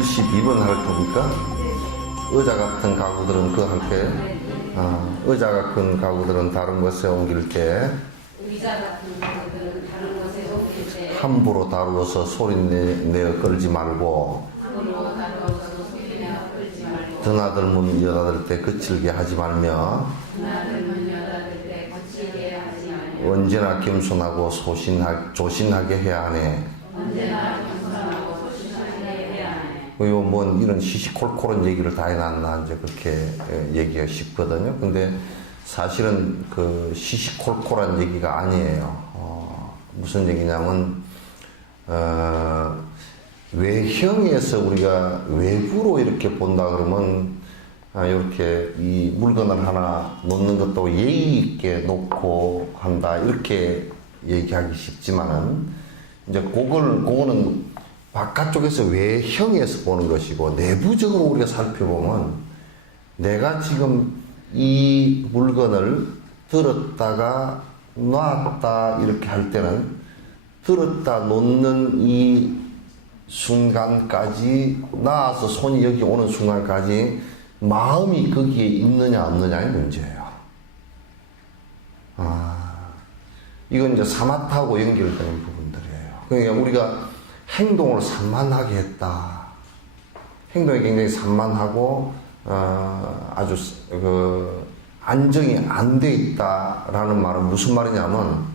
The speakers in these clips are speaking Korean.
72번 할 겁니까? 의자 같은 가구들은 그 할 때, 의자 같은 가구들은 다른 것에 옮길 때, 의자 같은 것들은 다른 것에 옮길 때 함부로 다루어서 소리 내어 끌지 말고, 함부로 다루어서 소리 내어 끌지 말고 드나들면 여다들 때 거칠게 하지 말며, 드나들면 여다들 때 거칠게 하지 말며 언제나 겸손하고 조신하게 해야 하네. 언제나 겸손하고 소신하게 해야 하네. 뭐 이런 시시콜콜한 얘기를 다 해놨나 이제 그렇게 얘기가 싶거든요. 근데 사실은 그 시시콜콜한 얘기가 아니에요. 무슨 얘기냐면 외형에서 우리가 외부로 이렇게 본다 그러면 이렇게 이 물건을 하나 놓는 것도 예의 있게 놓고 한다 이렇게 얘기하기 쉽지만은 이제 그거는 바깥쪽에서 외형에서 보는 것이고 내부적으로 우리가 살펴보면 내가 지금 이 물건을 들었다가 놨다 이렇게 할 때는 들었다 놓는 이 순간까지 나와서 손이 여기 오는 순간까지 마음이 거기에 있느냐 없느냐의 문제예요. 이건 이제 사마타하고 연결되는 부분들이에요. 그러니까 우리가 행동을 산만하게 했다. 행동이 굉장히 산만하고 아주 안정이 안 돼 있다라는 말은 무슨 말이냐면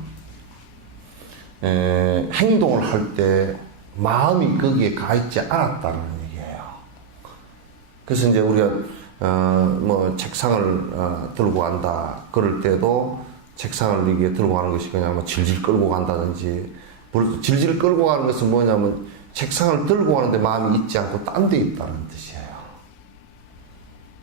행동을 할 때 마음이 거기에 가 있지 않았다는 얘기예요. 그래서 이제 우리가 뭐 책상을 들고 간다 그럴 때도 책상을 이게 들고 가는 것이 그냥 뭐 질질 끌고 간다든지 질질 끌고 가는 것은 뭐냐면 책상을 들고 가는데 마음이 있지 않고 딴 데 있다는 뜻이에요.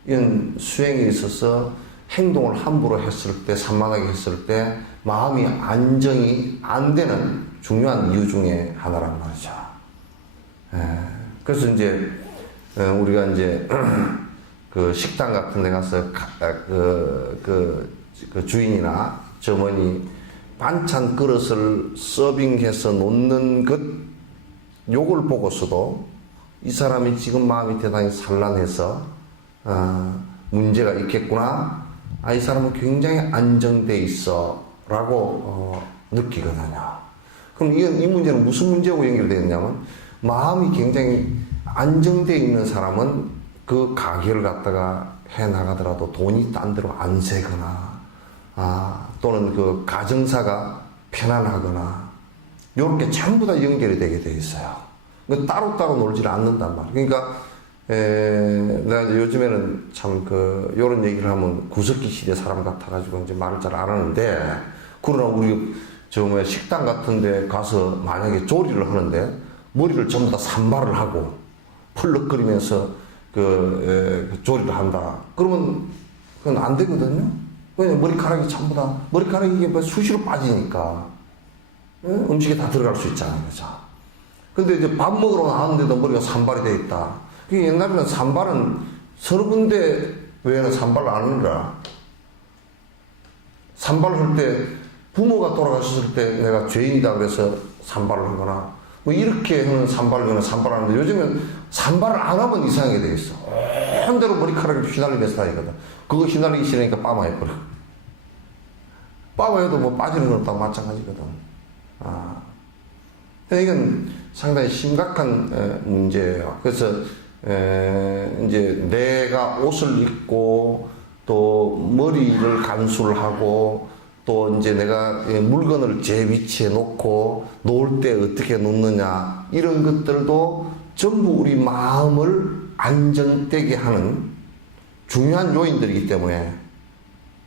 이건 수행에 있어서 행동을 함부로 했을 때, 산만하게 했을 때 마음이 안정이 안 되는 중요한 이유 중에 하나란 말이죠. 그래서 이제 우리가 이제 그 식당 같은 데 가서 그 주인이나 점원이 반찬 그릇을 서빙해서 놓는 것 요걸 보고서도 이 사람이 지금 마음이 대단히 산란해서 문제가 있겠구나. 이 사람은 굉장히 안정돼 있어 라고 느끼거든요. 그럼 이 문제는 무슨 문제하고 연결되어 있냐면 마음이 굉장히 안정돼 있는 사람은 그 가게를 갖다가 해 나가더라도 돈이 딴 데로 안 새거나 또는 그 가정사가 편안하거나 요렇게 전부 다 연결이 되게 돼 있어요. 따로따로 놀지를 않는단 말이에요. 그러니까 내가 이제 요즘에는 참 요런 얘기를 하면 구석기 시대 사람 같아가지고 이제 말을 잘 안 하는데, 그러나 우리 식당 같은 데 가서 만약에 조리를 하는데 머리를 전부 다 산발을 하고 펄럭거리면서 조리를 한다. 그러면 그건 안 되거든요. 왜냐면 머리카락이 전부 다, 머리카락이 이게 수시로 빠지니까 음식에 다 들어갈 수 있잖아요. 그죠? 근데 이제 밥 먹으러 나왔는데도 머리가 산발이 돼 있다. 옛날에는 산발은 서너 군데 외에는 산발을 안 하느라, 산발을 할 때 부모가 돌아가셨을 때 내가 죄인이다 그래서 산발을 하거나 뭐 이렇게 하는 산발을 하는데 요즘은 산발을 안 하면 이상하게 돼 있어. 온 대로 머리카락을 휘날리면서 다니거든. 그거 휘날리기 싫으니까 빠마해버려. 빠마해도 뭐 빠지는 건 다 마찬가지거든. 이건 상당히 심각한 문제예요. 그래서 이제 내가 옷을 입고 또 머리를 간수를 하고 또 이제 내가 물건을 제 위치에 놓고 놓을 때 어떻게 놓느냐 이런 것들도 전부 우리 마음을 안정되게 하는 중요한 요인들이기 때문에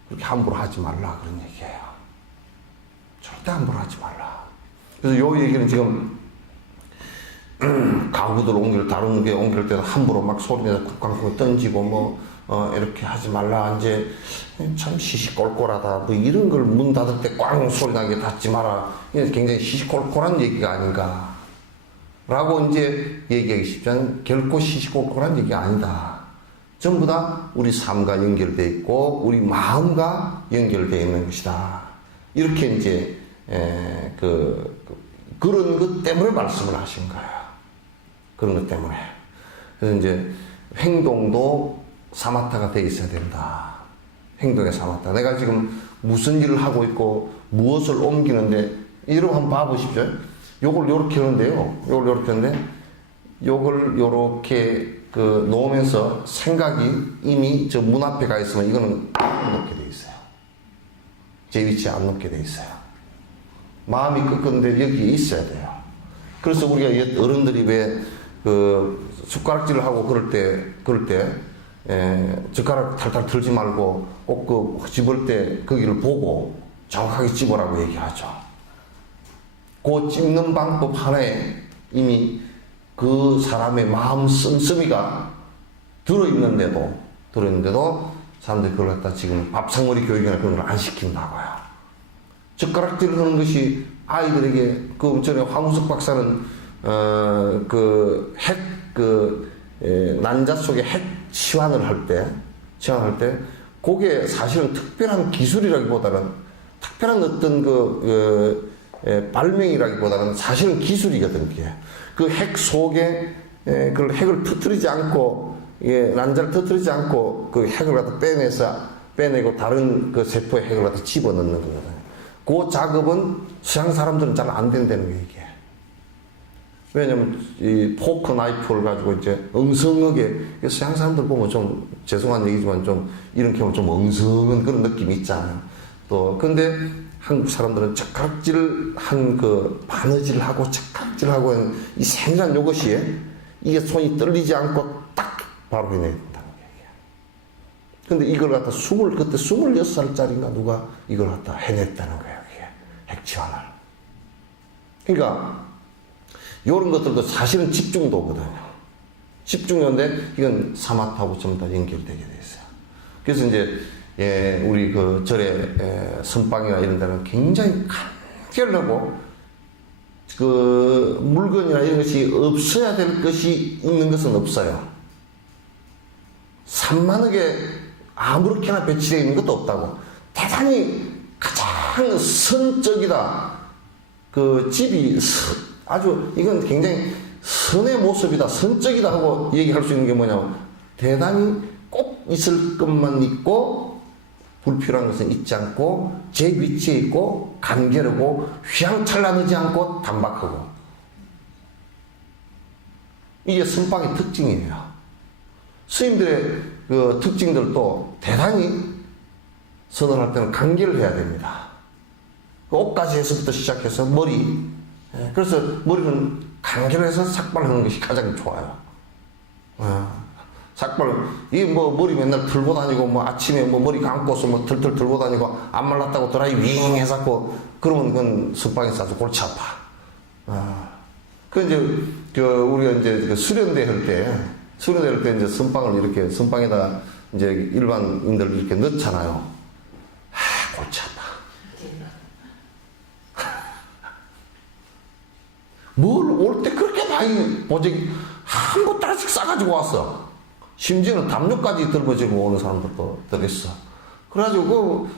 그렇게 함부로 하지 말라 그런 얘기예요. 절대 함부로 하지 말라. 그래서 요 얘기는 지금 가구들 옮길 때도 함부로 막 소리내서 쿡쾅쿡 던지고 이렇게 하지 말라. 이제 참 시시콜콜하다. 뭐 이런 걸 문 닫을 때 꽝 소리 나게 닫지 마라. 이게 굉장히 시시콜콜한 얘기가 아닌가. 라고 이제 얘기하기 쉽지만 결코 시시콜콜한 얘기가 아니다. 전부 다 우리 삶과 연결되어 있고 우리 마음과 연결되어 있는 것이다. 이렇게 이제 그런 것 때문에 말씀을 하신 거예요. 그런 것 때문에. 그래서 이제 행동도 사마타가 돼 있어야 된다. 행동의 사마타. 내가 지금 무슨 일을 하고 있고 무엇을 옮기는데 이러고 한번 봐보십시오. 요걸 요렇게 하는데요. 요걸 요렇게 하는데 요걸 요렇게 그 놓으면서 생각이 이미 저 문 앞에 가 있으면 이거는 안 놓게 돼 있어요. 제 위치에 안 놓게 돼 있어요. 마음이 끄끄는데 여기에 있어야 돼요. 그래서 우리가 어른들이 왜 그 숟가락질을 하고 그럴 때 젓가락 탈탈 들지 말고 꼭 그 집을 때 거기를 보고 정확하게 집으라고 얘기하죠. 그 찝는 방법 하나에 이미 그 사람의 마음 씀씀이가 들어있는데도 사람들이 그걸 갖다 지금 밥상머리 교육이나 그런 걸 안 시킨다고요. 젓가락질을 하는 것이 아이들에게 그 전에 황우석 박사는 난자 속에 핵 치환을 할 때 그게 사실은 특별한 기술이라기보다는 특별한 어떤 발명이라기보다는 사실은 기술이거든, 그게. 그 핵 속에, 그 핵을 터뜨리지 않고, 난자를 터뜨리지 않고 그 핵을 갖다 빼내고 다른 그 세포의 핵을 갖다 집어넣는 거거든요. 그 작업은 서양 사람들은 잘 안 된다는 거예요, 이게. 왜냐면 이 포크 나이프를 가지고 이제 엉성하게 서양 사람들 보면 좀 죄송한 얘기지만 좀 이런 경우 좀 엉성한 그런 느낌이 있잖아요. 또 근데 한국 사람들은 젓가락질을 한 그 바느질을 하고 젓가락질을 하고 하는 이 세밀한 요것이 이게 손이 떨리지 않고 딱 바로 해내야 된다는 얘기야. 근데 이걸 갖다 그때 26살짜리인가 누가 이걸 갖다 해냈다는 거예요, 이게. 핵치환을. 그러니까 이런 것들도 사실은 집중도거든요. 집중도인데 이건 사마타하고 전부 다 연결되게 돼 있어요. 그래서 이제 우리 그 절에 선방이나 이런 데는 굉장히 간결하고 그 물건이나 이런 것이 없어야 될 것이 있는 것은 없어요. 산만하게 아무렇게나 배치되어 있는 것도 없다고. 대단히 가장 선적이다. 그 집이 아주 이건 굉장히 선의 모습이다, 선적이다 하고 얘기할 수 있는 게 뭐냐면 대단히 꼭 있을 것만 있고 불필요한 것은 있지 않고 제 위치에 있고 간결하고 휘황찬란하지 않고 단박하고 이게 선방의 특징이에요. 스님들의 그 특징들도 대단히 선언할 때는 간결을 해야 됩니다. 옷까지 해서부터 시작해서 머리 그래서 머리는 간결해서 삭발하는 것이 가장 좋아요. 삭발, 이 머리 맨날 들고 다니고, 아침에 머리 감고서 털털 들고 다니고, 안 말랐다고 드라이 윙 해갖고, 그러면 그건 선방에서 아주 골치 아파. 우리가 이제 수련대 할 때 이제 선방을 이렇게, 선방에다 이제 일반인들 이렇게 넣잖아요. 골치 아파. 뭘 올 때 그렇게 많이 보재기 한 곳 하나씩 싸가지고 왔어. 심지어는 담요까지 들어지고 오는 사람들도 들었어. 그래가지고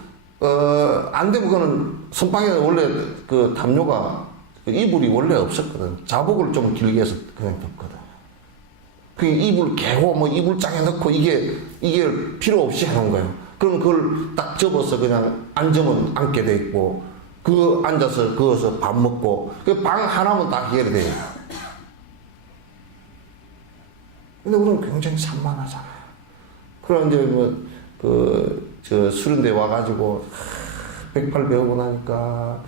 안 되면 그거는 선방에 원래 그 담요가 이불이 원래 없었거든. 자복을 좀 길게 해서 그냥 덮거든. 그 이불 개고 이불장에 넣고 이게 필요 없이 해놓은 거예요. 그럼 그걸 딱 접어서 그냥 앉으면 앉게 돼 있고. 앉아서 거기서 밥 먹고, 그 방 하나면 다 해결이 돼요. 근데 우리는 굉장히 산만하잖아요. 그럼 이제 수련대 와가지고, 108 배우고 나니까,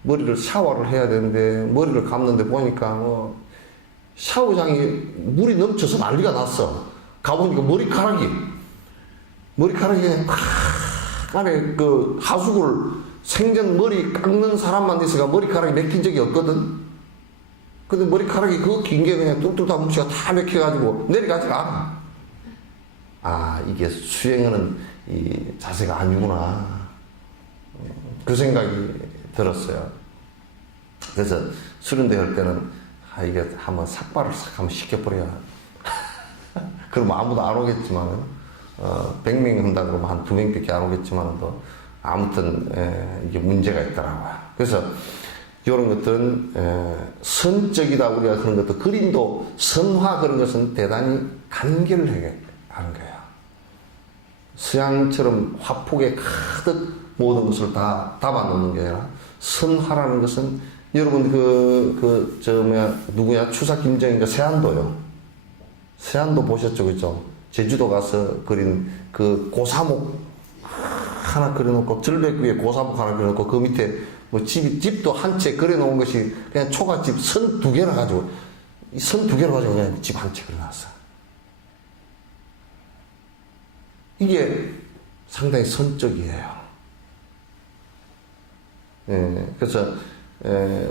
머리를 샤워를 해야 되는데, 머리를 감는데 보니까, 샤워장이 물이 넘쳐서 난리가 났어. 가보니까 머리카락이 그냥 안에 그 하수구를 생전 머리 깎는 사람만 있어가 머리카락이 맥힌 적이 없거든. 근데 머리카락이 그 긴 게 그냥 뚝뚝딱 뭉치가 다 맥혀가지고 내려가지가 않아. 이게 수행하는 이 자세가 아니구나. 그 생각이 들었어요. 그래서 수련대 할 때는 이게 한번 삭발을 싹 한번 시켜버려야. 그럼 아무도 안 오겠지만은 100명 한다 그러면 한 2명밖에 안 오겠지만은 또 아무튼 이게 문제가 있더라고요. 그래서 이런 것들은 선적이다 우리가 그런 것도 그림도 선화 그런 것은 대단히 간결을 하는 거예요. 서양처럼 화폭에 가득 모든 것을 다 담아놓는 게 아니라 선화라는 것은 여러분 누구야 추사 김정인가 세안도요. 세안도 보셨죠, 그죠? 제주도 가서 그린 그 고사목 하나 그려놓고 절벽 위에 고사목 하나 그려놓고 그 밑에 뭐 집도 한 채 그려놓은 것이 그냥 초가집 선 두 개를 가지고 선 두 개를 가지고 그냥 집 한 채 그려놨어. 이게 상당히 선적이에요. 그래서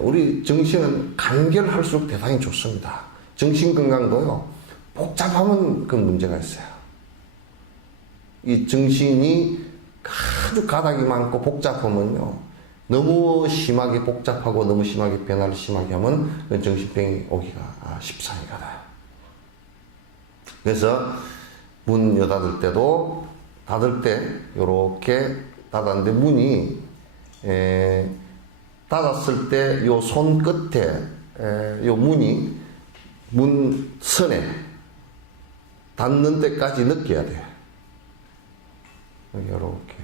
우리 정신은 간결할수록 대단히 좋습니다. 정신 건강도요 복잡하면 그 문제가 있어요. 이 정신이 아주 가닥이 많고 복잡하면요 너무 심하게 복잡하고 너무 심하게 변화를 심하게 하면 정신병이 오기가 십상이 가요. 그래서 문 닫을 때도 닫을 때 요렇게 닫았는데 문이 닫았을 때 요 손 끝에 요 문이 문선에 닿는 데까지 느껴야 돼요. 요렇게.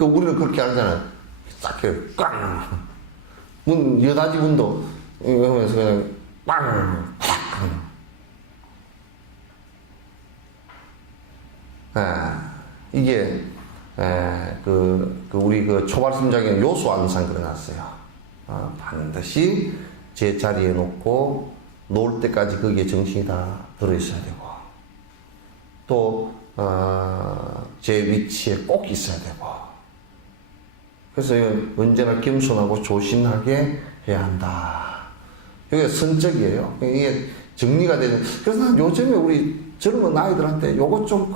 우리는 그렇게 하잖아요. 싹 해요. 꽝! 여닫이 문도 이거 하면서 그냥 빵! 이게 우리 초발심장에 요소 항상 그려놨어요. 반드시 제 자리에 놓고 놓을 때까지 거기에 정신이 다 들어있어야 되고 또 제 위치에 꼭 있어야 되고 그래서 언제나 겸손하고 조신하게 해야 한다. 이게 선적이에요. 이게 정리가 되는. 그래서 난 요즘에 우리 젊은 아이들한테 요것 좀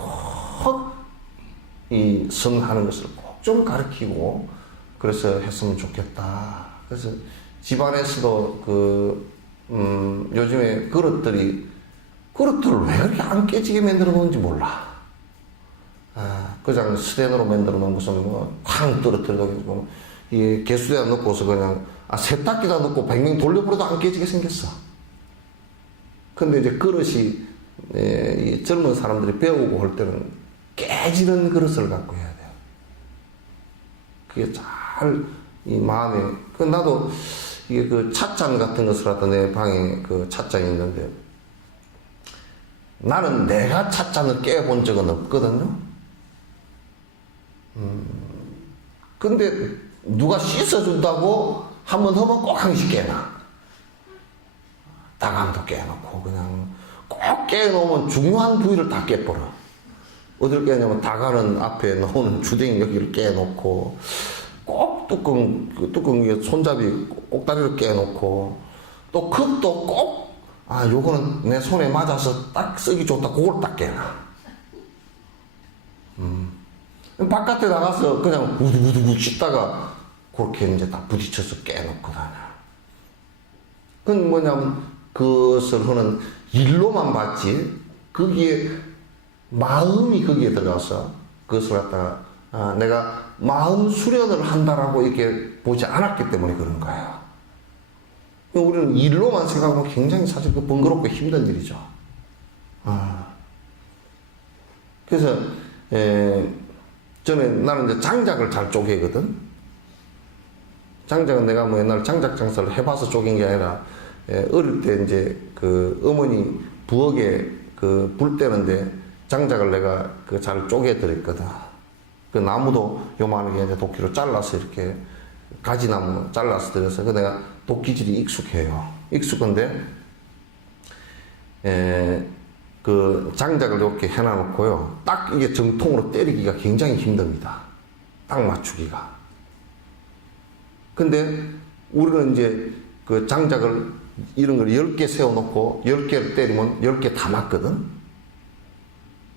이 선하는 것을 꼭 좀 가르치고 그래서 했으면 좋겠다. 그래서 집안에서도 요즘에 그릇들을 왜 그렇게 안 깨지게 만들어 놓은지 몰라. 그냥 스텐으로 만들어 놓은 무슨 쾅 떨어뜨려가지고 이 개수대에 넣고서 그냥 세탁기다 넣고 100명 돌려버려도 안 깨지게 생겼어. 근데 이제 그릇이 이 젊은 사람들이 배우고 할 때는 깨지는 그릇을 갖고 해야 돼요. 그게 잘 이 마음에 나도 이게 찻잔 같은 것을 갖다 내 방에 찻잔이 있는데 나는 내가 찻잔을 깨본 적은 없거든요. 근데 누가 씻어준다고 한번 하면 꼭 한 번씩 깨나. 다감도 깨놓고 그냥 꼭 깨놓으면 중요한 부위를 다 깨버려. 어딜 깨냐면 다가는 앞에 나오는 주댕이 여기를 깨놓고 꼭 뚜껑 위에 손잡이 꼭다리를 깨놓고 또 컵도 꼭 요거는 내 손에 맞아서 딱 쓰기 좋다 그걸 딱 깨나. 바깥에 나가서 그냥 우두우두 씻다가 그렇게 이제 다 부딪혀서 깨놓거든요. 그건 뭐냐면 그것을 하는 일로만 봤지 거기에 마음이 거기에 들어가서 그것을 갖다가 내가 마음 수련을 한다라고 이렇게 보지 않았기 때문에 그런 거예요. 우리는 일로만 생각하면 굉장히 사실 번거롭고 힘든 일이죠. 그래서 나는 이제 장작을 잘 쪼개거든. 장작은 내가 뭐 옛날 장작 장사를 해봐서 쪼갠 게 아니라 어릴 때 이제 어머니 부엌에 불 때는데 장작을 내가 잘 쪼개드렸거든. 나무도 요만하게 이제 도끼로 잘라서 이렇게 가지나무 잘라서 드려서 내가 도끼질이 익숙해요. 익숙한데 장작을 이렇게 해놔놓고요. 딱 이게 정통으로 때리기가 굉장히 힘듭니다. 딱 맞추기가. 근데 우리는 이제 장작을 이런 걸 10개 세워놓고 10개를 때리면 10개 다 맞거든.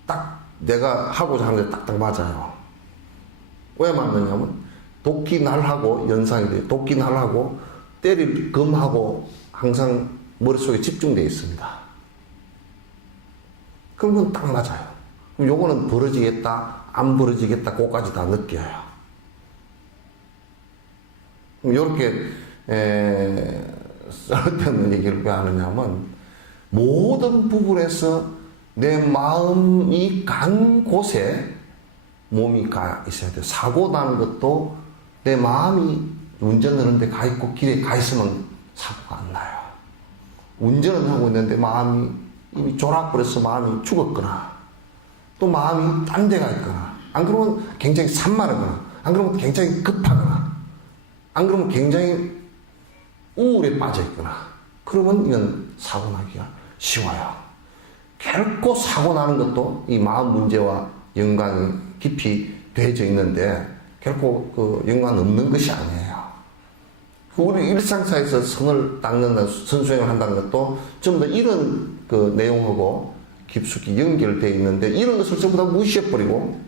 딱 내가 하고자 하는데 딱딱 맞아요. 왜 맞느냐면 도끼 날하고 연상이 돼요. 도끼 날하고 때릴 금하고 항상 머릿속에 집중되어 있습니다. 그럼 그건 딱 맞아요. 그럼 요거는 벌어지겠다 안 벌어지겠다 그거까지 다 느껴요. 이렇게 쓸데없는 얘기를 왜 하느냐면 모든 부분에서 내 마음이 간 곳에 몸이 가 있어야 돼. 사고 나는 것도 내 마음이 운전하는 데 가 있고 길에 가 있으면 사고가 안 나요. 운전을 하고 있는데 마음이 이미 졸아버려서 마음이 죽었거나 또 마음이 딴 데 가 있거나 안 그러면 굉장히 산만하거나 안 그러면 굉장히 급하거나 안 그러면 굉장히 우울에 빠져 있거나 그러면 이건 사고 나기가 쉬워요. 결코 사고 나는 것도 이 마음 문제와 연관이 깊이 되어져 있는데 결코 그 연관 없는 것이 아니에요. 우리 일상사에서 선을 닦는다, 선수행을 한다는 것도 전부 다 이런 그 내용하고 깊숙이 연결되어 있는데 이런 것을 전부 다 무시해버리고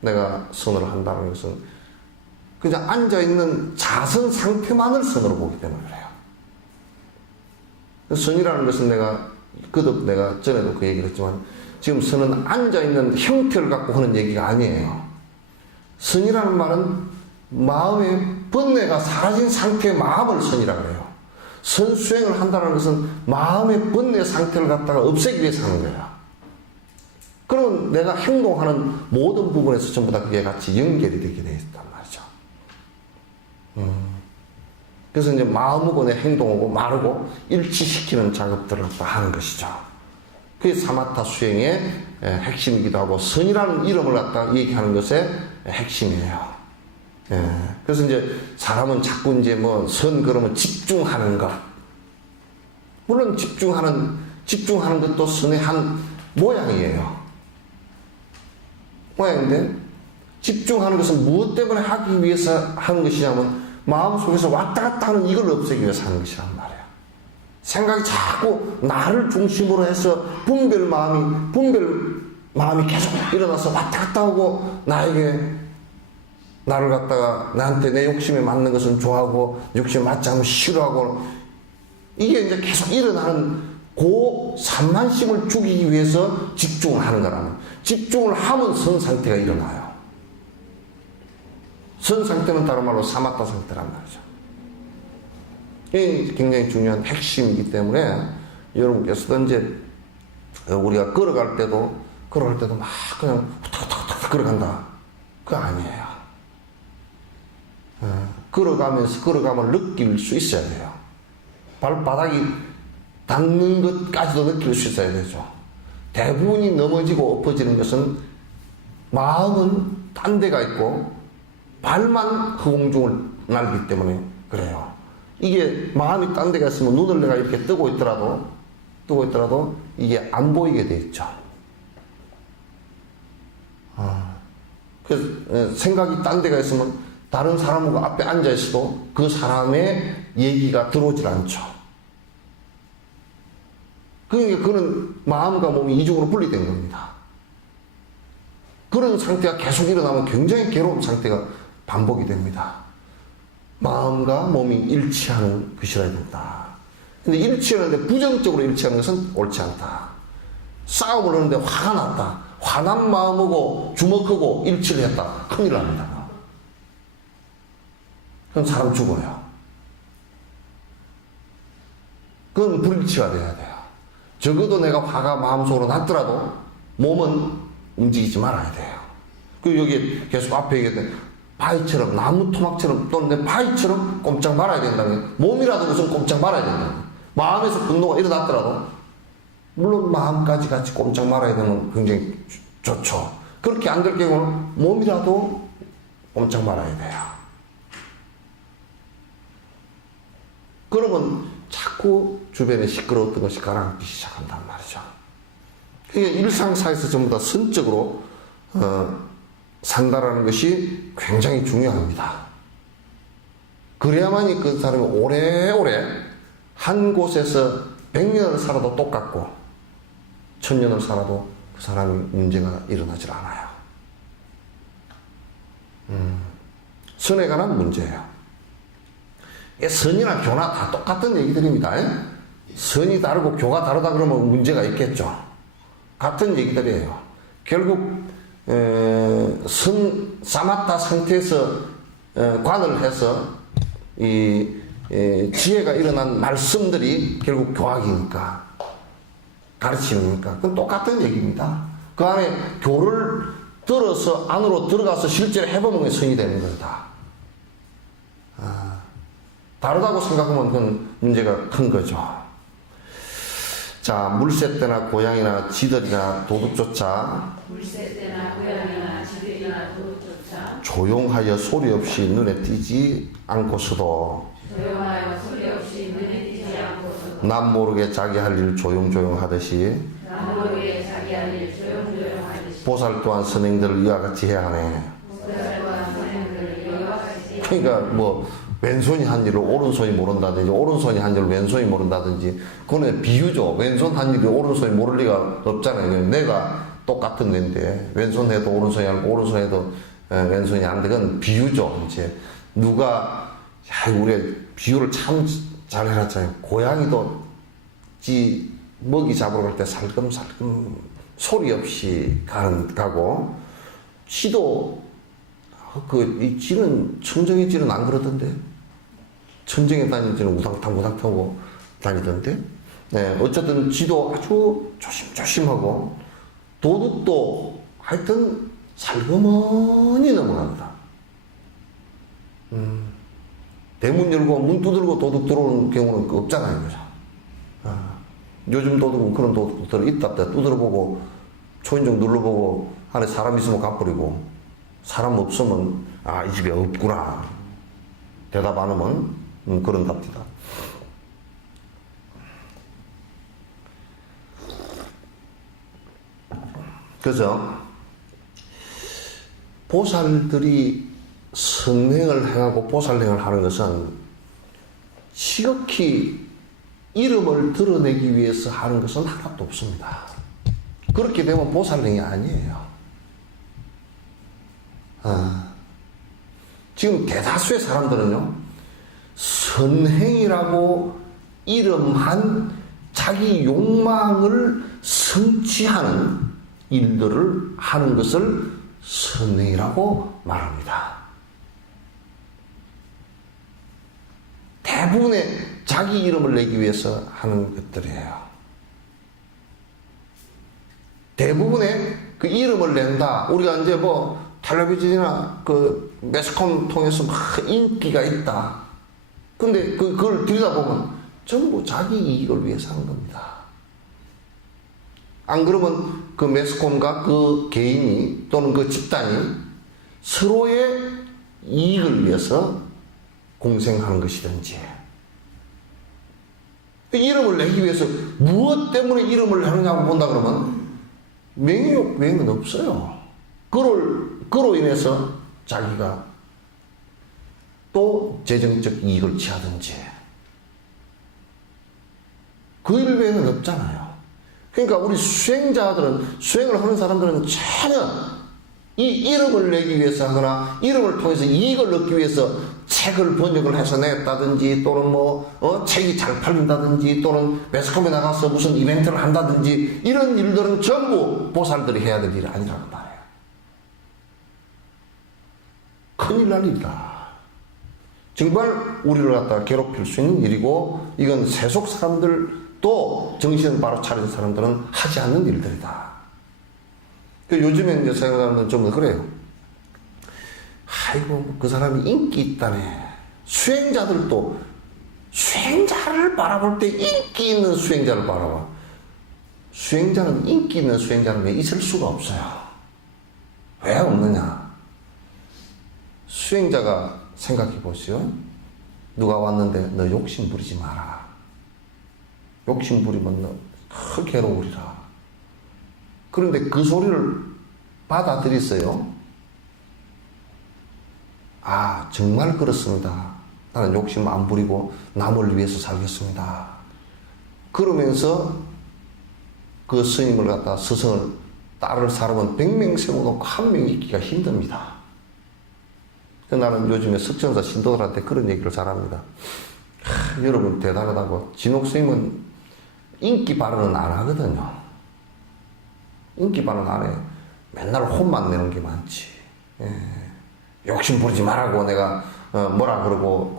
내가 선을 한다는 것은 그냥 앉아있는 자선 상태만을 선으로 보기 때문에 그래요. 선이라는 것은 내가 전에도 그 얘기를 했지만 지금 선은 앉아있는 형태를 갖고 하는 얘기가 아니에요. 선이라는 말은 마음의 번뇌가 사라진 상태의 마음을 선이라고 해요. 선수행을 한다는 것은 마음의 번뇌 상태를 갖다가 없애기 위해서 하는 거예요. 그러면 내가 행동하는 모든 부분에서 전부 다 그게 같이 연결이 되게 되어 있단 말이죠. 그래서 이제 마음하고 내 행동하고 말하고 일치시키는 작업들을 다 하는 것이죠. 그게 사마타 수행의 핵심이기도 하고 선이라는 이름을 갖다 얘기하는 것의 핵심이에요. 그래서 이제 사람은 자꾸 이제 뭐 선 그러면 집중하는 것. 물론 집중하는 것도 선의 한 모양이에요. 모양인데 집중하는 것은 무엇 때문에 하기 위해서 하는 것이냐면 마음속에서 왔다 갔다 하는 이걸 없애기 위해서 하는 것이란 말이에요. 생각이 자꾸 나를 중심으로 해서 분별 마음이 계속 일어나서 왔다 갔다 하고 나를 갖다가 나한테 내 욕심에 맞는 것은 좋아하고 욕심에 맞지 않으면 싫어하고 이게 이제 계속 일어나는 그 산만심을 죽이기 위해서 집중을 하는 거라면 집중을 하면 선 상태가 일어나요. 선 상태는 다른 말로 사마타 상태란 말이죠. 이게 굉장히 중요한 핵심이기 때문에 여러분께서도 이제 우리가 걸어갈 때도 막 그냥 후딱후딱 걸어간다. 그거 아니에요. 걸어가면 느낄 수 있어야 돼요. 발바닥이 닿는 것까지도 느낄 수 있어야 되죠. 대부분이 넘어지고 엎어지는 것은 마음은 딴 데가 있고 발만 허공중을 날기 때문에 그래요. 이게 마음이 딴 데가 있으면 눈을 내가 이렇게 뜨고 있더라도 이게 안 보이게 돼 있죠. 그래서 생각이 딴 데가 있으면 다른 사람하고 앞에 앉아 있어도 그 사람의 얘기가 들어오질 않죠. 그러니까 그런 마음과 몸이 이중으로 분리된 겁니다. 그런 상태가 계속 일어나면 굉장히 괴로운 상태가 반복이 됩니다. 마음과 몸이 일치하는 것이라야 된다. 근데 일치하는데 부정적으로 일치하는 것은 옳지 않다. 싸움을 하는데 화가 났다. 화난 마음하고 주먹하고 일치를 했다. 큰일 납니다. 그럼 사람 죽어요. 그건 불일치가 돼야 돼요. 적어도 내가 화가 마음속으로 났더라도 몸은 움직이지 말아야 돼요. 그리고 여기 계속 앞에 얘기했던 바위처럼, 나무 토막처럼 또는 내 바위처럼 꼼짝 말아야 된다는 거예요. 몸이라도 무슨 꼼짝 말아야 된다는 거예요. 마음에서 분노가 일어났더라도 물론 마음까지 같이 꼼짝 말아야 되면 굉장히 좋죠. 그렇게 안 될 경우는 몸이라도 꼼짝 말아야 돼요. 그러면 자꾸 주변에 시끄러웠던 것이 가라앉기 시작한단 말이죠. 그러니까 일상사에서 전부 다 선적으로 산다라는 것이 굉장히 중요합니다. 그래야만이 그 사람이 오래오래 한 곳에서 100년을 살아도 똑같고 1000년을 살아도 그 사람이 문제가 일어나질 않아요. 선에 관한 문제예요. 선이나 교나 다 똑같은 얘기들입니다. 선이 다르고 교가 다르다 그러면 문제가 있겠죠. 같은 얘기들이에요. 결국 사마타 상태에서 관을 해서 지혜가 일어난 말씀들이 결국 교학이니까, 가르침이니까. 그건 똑같은 얘기입니다. 그 안에 교를 들어서 안으로 들어가서 실제로 해보면 성이 되는 거다. 다르다고 생각하면 그건 문제가 큰 거죠. 자, 물새 때나 고양이나 쥐들이나 도둑조차 물새 때나 고양이나 쥐들이나 도둑조차 조용하여 소리 없이 눈에 띄지 않고서도 조용하여 소리 없이 눈에 띄지 않고서도 남 모르게 자기 할 일 조용조용 하듯이 남 모르게 자기 할 일 조용조용 하듯이 보살 또한 선행들을 이와 같이 해야 하네. 보살과 선행들을 이와 같이 그러니까 뭐 왼손이 한 일을 오른손이 모른다든지 오른손이 한 일을 왼손이 모른다든지 그거는 비유죠. 왼손 한 일이 오른손이 모를 리가 없잖아요. 내가 똑같은 뇌인데 왼손 해도 오른손이 알고 오른손 해도 왼손이 안 돼. 그건 비유죠. 이제 누가 우리 비유를 참 잘 해놨잖아요. 고양이도 지 먹이 잡으러 갈 때 살금살금 소리 없이 가고 쥐도 이 쥐는 청정의 쥐는 안 그러던데. 천정에 다니는 쥐는 우당탕 다니던데. 네, 어쨌든 쥐도 아주 조심조심하고 도둑도 하여튼 살그머니 넘어간다. 대문 열고 문 두들고 도둑 들어오는 경우는 없잖아요. 그죠? 요즘 도둑은 그런 도둑들 있다 두드려보고 초인종 눌러보고 안에 사람 있으면 가버리고 사람 없으면 이 집에 없구나 대답 안 하면 그런답니다. 그래서 보살들이 선행을 행하고 보살행을 하는 것은 지극히 이름을 드러내기 위해서 하는 것은 하나도 없습니다. 그렇게 되면 보살행이 아니에요. 지금 대다수의 사람들은요, 선행이라고 이름한 자기 욕망을 성취하는 일들을 하는 것을 선행이라고 말합니다. 대부분의 자기 이름을 내기 위해서 하는 것들이에요. 대부분의 그 이름을 낸다. 우리가 이제 뭐 텔레비전이나 그 매스컴 통해서 막 인기가 있다. 근데 그걸 들여다보면 전부 자기 이익을 위해서 하는 겁니다. 안 그러면 그 매스컴과 그 개인이 또는 그 집단이 서로의 이익을 위해서 공생하는 것이든지 이름을 내기 위해서 무엇 때문에 이름을 하느냐고 본다 그러면 명예욕 외에는 없어요. 그로 인해서 자기가 또 재정적 이익을 취하든지 그 일 외에는 없잖아요. 그러니까 우리 수행자들은 수행을 하는 사람들은 전혀 이 이름을 내기 위해서 하거나 이름을 통해서 이익을 얻기 위해서 책을 번역을 해서 냈다든지 또는 책이 잘 팔린다든지 또는 매스컴에 나가서 무슨 이벤트를 한다든지 이런 일들은 전부 보살들이 해야 될 일이 아니라고 말해요. 큰일 날 일이다. 정말 우리를 갖다가 괴롭힐 수 있는 일이고 이건 세속 사람들도 정신을 바로 차린 사람들은 하지 않는 일들이다. 요즘에 이제 사람들은 좀 그래요. 아이고, 그 사람이 인기 있다네. 수행자들도 수행자를 바라볼 때 인기 있는 수행자를 바라봐. 수행자는 인기 있는 수행자는 왜 있을 수가 없어요. 왜 없느냐? 수행자가 생각해 보시오. 누가 왔는데 너 욕심 부리지 마라. 욕심 부리면 너 크게 괴로우리라. 그런데 그 소리를 받아들였어요. 정말 그렇습니다. 나는 욕심 안 부리고 남을 위해서 살겠습니다. 그러면서 그 스님을 갖다 스승을 따를 사람은 100명 세워놓고 한 명 있기가 힘듭니다. 나는 요즘에 석전사 신도들한테 그런 얘기를 잘합니다. 여러분 대단하다고. 진옥 스님은 인기 발언은 안 하거든요. 인기 발언 안 해. 맨날 혼만 내는 게 많지. 욕심 부리지 말라고 내가 뭐라 그러고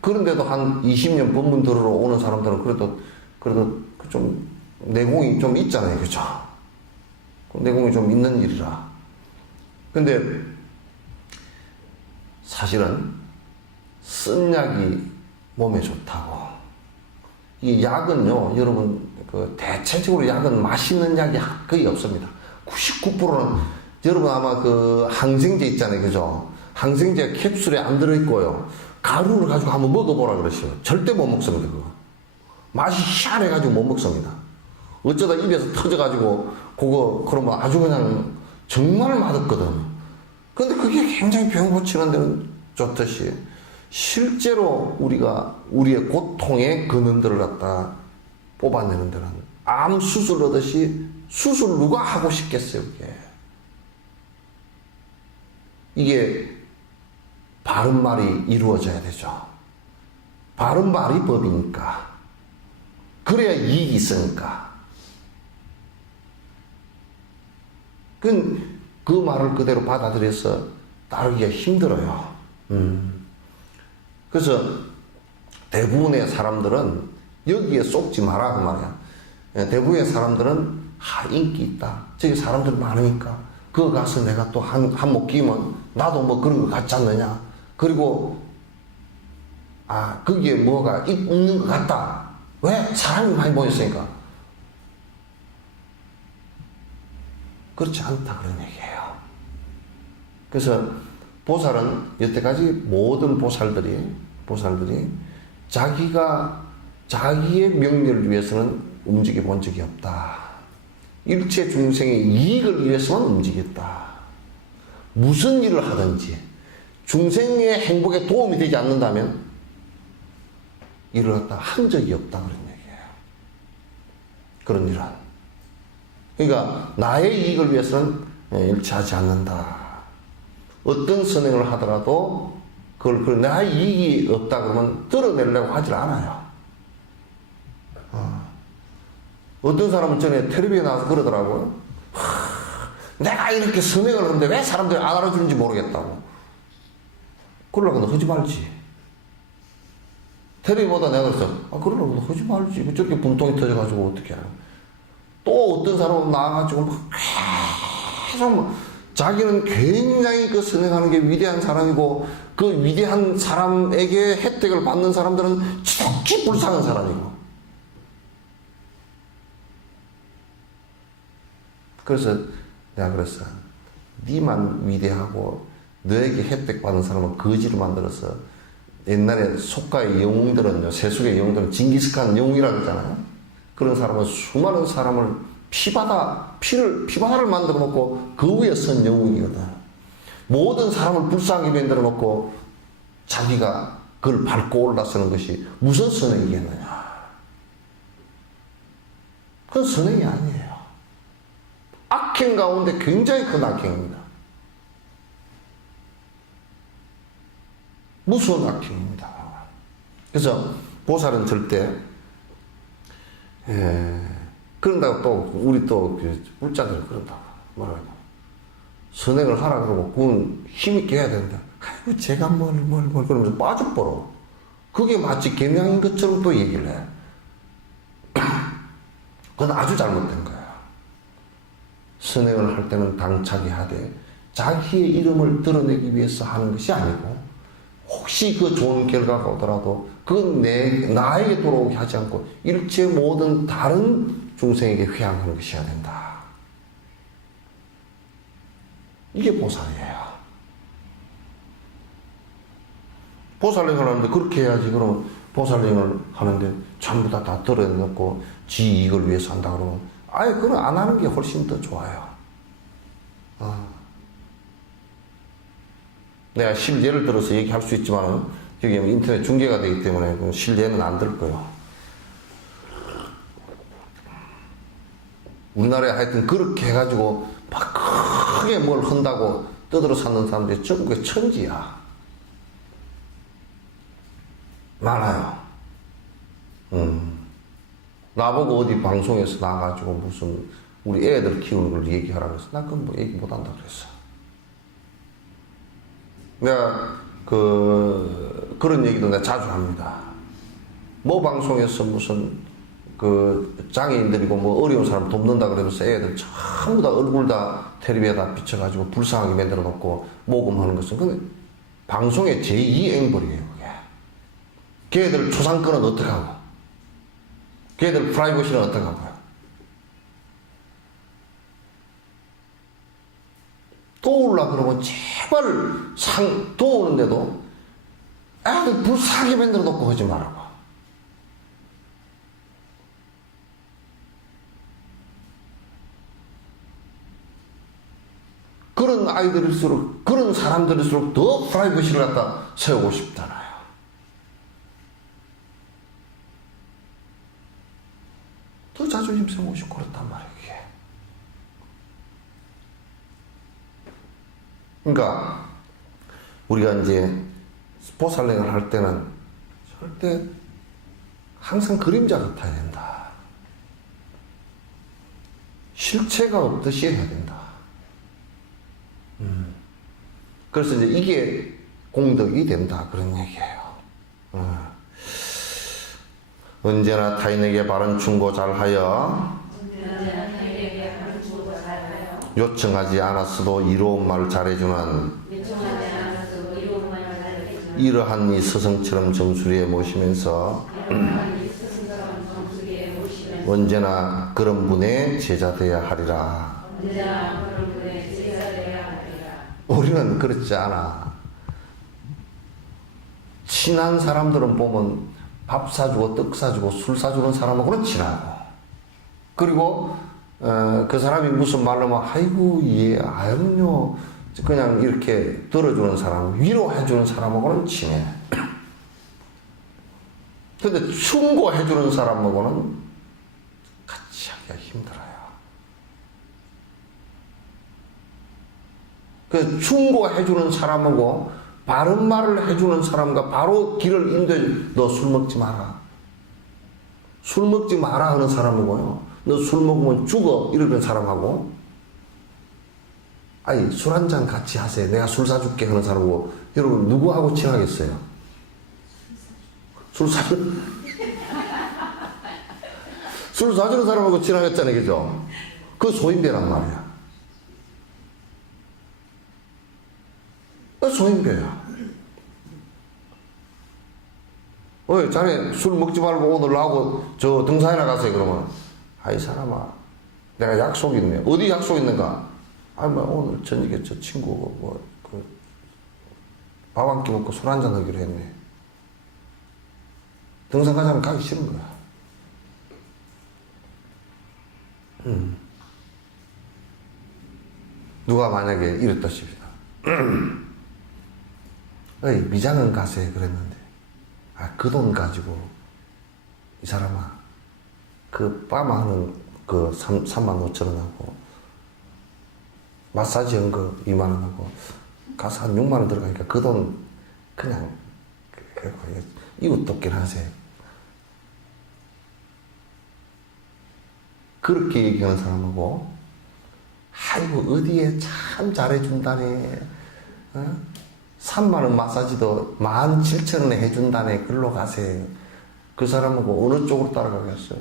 그런데도 한 20년 법문 들으러 오는 사람들은 그래도 좀 내공이 좀 있잖아요. 그죠? 내공이 좀 있는 일이라. 근데 사실은 쓴 약이 몸에 좋다고. 이 약은요, 여러분, 대체적으로 약은 맛있는 약이 거의 없습니다. 99%는 여러분 아마 항생제 있잖아요. 그죠? 항생제 캡슐에 안 들어있고요. 가루를 가지고 한번 먹어보라 그러시요. 절대 못 먹습니다. 그거. 맛이 희한해가지고 못 먹습니다. 어쩌다 입에서 터져가지고 그러면 아주 그냥 정말 맛없거든. 근데 그게 굉장히 병 고치는 데는 좋듯이 실제로 우리가 우리의 고통의 근원들을 갖다 뽑아내는 데는 암 수술 하듯이 수술 누가 하고 싶겠어요, 이게 바른 말이 이루어져야 되죠. 바른 말이 법이니까. 그래야 이익이 있으니까. 그 말을 그대로 받아들여서 따르기가 힘들어요. 그래서 대부분의 사람들은 여기에 쏙지 마라 그 말이야. 대부분의 사람들은 인기 있다. 저기 사람들 많으니까 그거 가서 내가 또 한몫 끼면 나도 뭐 그런 거 같지 않느냐. 그리고 거기에 뭐가 있는 것 같다. 왜? 사람이 많이 모였으니까. 그렇지 않다 그런 얘기예요. 그래서 보살은 여태까지 모든 보살들이 자기의 명예를 위해서는 움직여 본 적이 없다. 일체 중생의 이익을 위해서만 움직였다. 무슨 일을 하든지 중생의 행복에 도움이 되지 않는다면 일을 갖다 한 적이 없다 그런 얘기예요. 그런 일은. 그러니까 나의 이익을 위해서는 일치하지 않는다. 어떤 선행을 하더라도 그걸 나의 이익이 없다 그러면 떨어내려고 하질 않아요. 어떤 사람은 전에 텔레비에 나와서 그러더라고요. 내가 이렇게 선행을 하는데 왜 사람들이 안 알아주는지 모르겠다고. 그러려고 너 하지 말지. 텔레비보다 내가 그랬어. 그러려고 너 하지 말지. 저렇게 분통이 터져가지고 어떻게 해요. 또 어떤 사람은 나와가지고 막 계속 자기는 굉장히 선행하는 게 위대한 사람이고 그 위대한 사람에게 혜택을 받는 사람들은 지독히 불쌍한 사람이고. 그래서 내가 그랬어. 니만 위대하고 너에게 혜택 받는 사람은 거지로 만들어서 옛날에 속가의 영웅들은요, 세속의 영웅들은 징기스칸 영웅이라고 했잖아요. 그런 사람은 수많은 사람을 피바다를 만들어 놓고 그 위에 선 영웅이거든. 모든 사람을 불쌍하게 만들어 놓고 자기가 그걸 밟고 올라서는 것이 무슨 선행이겠느냐. 그건 선행이 아니에요. 악행 가운데 굉장히 큰 악행입니다. 무서운 악행입니다. 그래서 보살은 절대 그런다고 또 우리 또 불자들은 그런다고 뭐라고 선행을 하라 그러고 그건 힘있게 해야 된다. 아이고 제가 뭘 그러면서 빠져버려. 그게 마치 경향인 것처럼 또 얘기를 해. 그건 아주 잘못된 거야. 선행을 할 때는 당차게 하되 자기의 이름을 드러내기 위해서 하는 것이 아니고 혹시 그 좋은 결과가 오더라도 그건 나에게 돌아오게 하지 않고 일체 모든 다른 중생에게 회양하는 것이어야 된다. 이게 보살이에요. 보살행을 하는데 그렇게 해야지. 그러면 보살행을 하는데 전부 다 드러내놓고 지 이익을 위해서 한다 그러면 그건 안 하는 게 훨씬 더 좋아요. 내가 실례를 들어서 얘기할 수 있지만 여기 인터넷 중계가 되기 때문에 실례는 안 들 거예요. 우리나라에 하여튼 그렇게 해가지고 막 크게 뭘 한다고 떠들어 찾는 사람들이 전국에 천지야. 많아요. 나보고 어디 방송에서 나가가지고 무슨 우리 애들 키우는 걸 얘기하라 그래서 나 그건 뭐 얘기 못 한다 그랬어. 내가 그런 얘기도 내가 자주 합니다. 뭐 방송에서 무슨 장애인들이고 뭐 어려운 사람 돕는다 그러면서 애들 전부 다 얼굴 다 텔레비에다 비춰가지고 불쌍하게 만들어 놓고 모금하는 것은 근데 방송의 제2 앵벌이에요, 그게. 걔들 초상권은 어떡하고? 걔들 프라이버시는 어떡하고요? 도울라 그러면 제발 도우는데도 애들 불쌍하게 만들어 놓고 하지 말라고. 그런 아이들일수록, 그런 사람들일수록 더 프라이버시를 갖다 세우고 싶잖아요. 더 자존심 세우고 싶고 그렇단 말이에요, 이게. 그러니까, 우리가 이제 보살랭을 할 때는 절대 항상 그림자 같아야 된다. 실체가 없듯이 해야 된다. 그래서 이제 이게 공덕이 된다 그런 얘기예요. 언제나 타인에게 바른 충고 잘하여 요청하지 않았어도 이로운 말을 잘해주는 이러한 이 스승처럼 정수리에 모시면서 언제나 그런 분의 제자 되어야 하리라. 우리는 그렇지 않아. 친한 사람들은 보면 밥 사주고 떡 사주고 술 사주는 사람하고는 친하고, 그리고 그 사람이 무슨 말로 하면 아이고 예 아유요 그냥 이렇게 들어주는 사람, 위로해주는 사람하고는 친해. 근데 충고해주는 사람하고는 같이 하기가 힘들어요. 그 충고해주는 사람하고 바른 말을 해주는 사람과 바로 길을 인도해. 너 술 먹지 마라. 술 먹지 마라 하는 사람하고요, 너 술 먹으면 죽어 이러는 사람하고, 아니 술 한잔 같이 하세요, 내가 술 사줄게 하는 사람하고, 여러분 누구하고 친하겠어요? 술 사주는 사람하고 친하겠잖아요, 그죠? 그 소인배란 말이야. 소인배야. 자네 술 먹지 말고 오늘 나하고 저 등산이나 가세요. 그러면 아이 사람아 내가 약속 있네. 어디 약속 있는가? 뭐 오늘 저녁에 저 친구고 밥 한 끼 먹고 술 한잔 하기로 했네. 등산 가자면 가기 싫은 거야. 누가 만약에 이랬다 칩시다. 미장은 가세요 그랬는데, 그 돈 가지고 이 사람아 그 빠마하는 그 3만 5천 원하고 마사지 한 거 2만 원하고 가서 한 6만 원 들어가니까 그 돈 그냥 이웃 돕긴 하세요. 그렇게 얘기하는 사람하고 아이고 어디에 참 잘해준다네, 3만원 마사지도 17,000원에 해준다네, 글로 가세요. 그 사람하고 어느 쪽으로 따라가겠어요?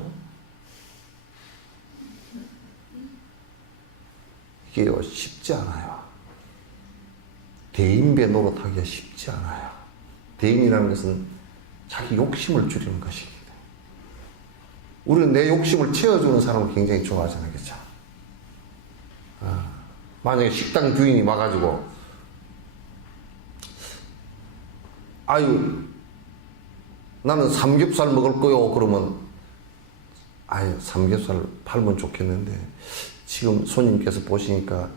이게 쉽지 않아요. 대인배 노릇하기가 쉽지 않아요. 대인이라는 것은 자기 욕심을 줄이는 것입니다. 우리는 내 욕심을 채워주는 사람을 굉장히 좋아하잖아요, 그렇죠? 만약에 식당 주인이 와가지고 아유 나는 삼겹살 먹을 거요 그러면 아유 삼겹살 팔면 좋겠는데 지금 손님께서 보시니까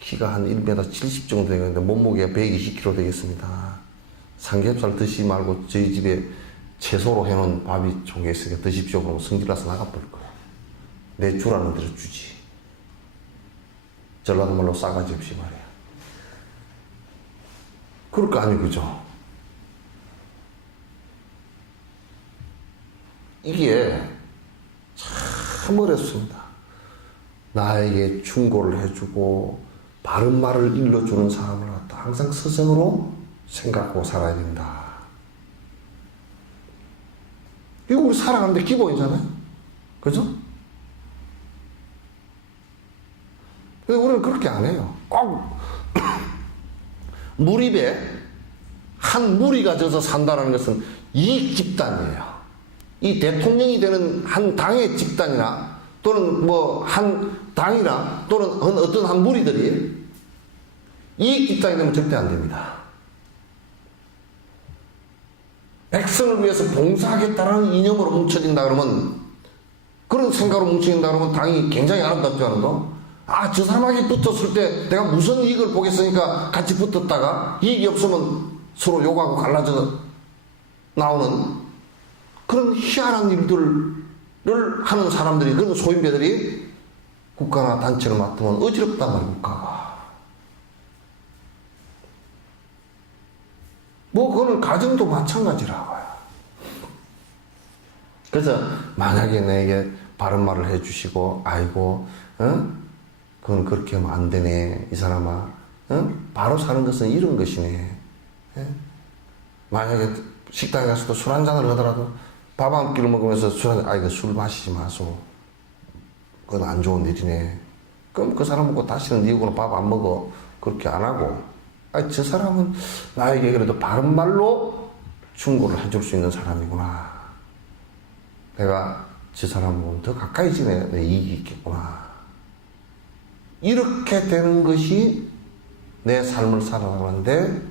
키가 한 1m 70 정도 되겠는데 몸무게가 120kg 되겠습니다. 삼겹살 드시지 말고 저희 집에 채소로 해놓은 밥이 좋은 게 있으니까 드십시오. 그러면 성질나서 나가버릴 거예요. 내 주라는 대로 주지. 전라도 말로 싸가지 없이 말이야. 그럴 거 아니에요, 그죠? 이게 참 어렵습니다. 나에게 충고를 해주고 바른 말을 일러주는 사람을 갖다 항상 스승으로 생각하고 살아야 된다. 이거 우리 살아가는데 기본이잖아요. 그죠? 근데 우리는 그렇게 안 해요. 꼭 무리배 한 무리가 져서 산다는 것은 이 집단이에요. 이 대통령이 되는 한 당의 집단이나 또는 뭐 한 당이나 또는 어떤 한 무리들이 이 집단이 되면 절대 안 됩니다. 백성을 위해서 봉사하겠다라는 이념으로 뭉쳐진다 그러면, 그런 생각으로 뭉쳐진다 그러면 당이 굉장히 아름답지 않은가? 아, 저 사람에게 붙었을 때 내가 무슨 이익을 보겠으니까 같이 붙었다가 이익이 없으면 서로 욕하고 갈라져 나오는 그런 희한한 일들을 하는 사람들이, 그런 소인배들이 국가나 단체를 맡으면 어지럽단 말이에요, 국가가. 뭐, 그거는 가정도 마찬가지라고요. 그래서 만약에 내게 바른 말을 해주시고, 아이고, 그건 그렇게 하면 안 되네, 이 사람아. 바로 사는 것은 이런 것이네. 만약에 식당에 가서도 술 한잔을 하더라도 밥 한 끼를 먹으면서 이거 술 마시지 마소. 그건 안 좋은 일이네. 그럼 그 사람 보고 다시는 니하고는 밥 안 먹어. 그렇게 안 하고, 저 사람은 나에게 그래도 바른 말로 충고를 해줄 수 있는 사람이구나. 내가 저 사람하고는 더 가까이 지내야 내 이익이 있겠구나. 이렇게 되는 것이 내 삶을 살아가는데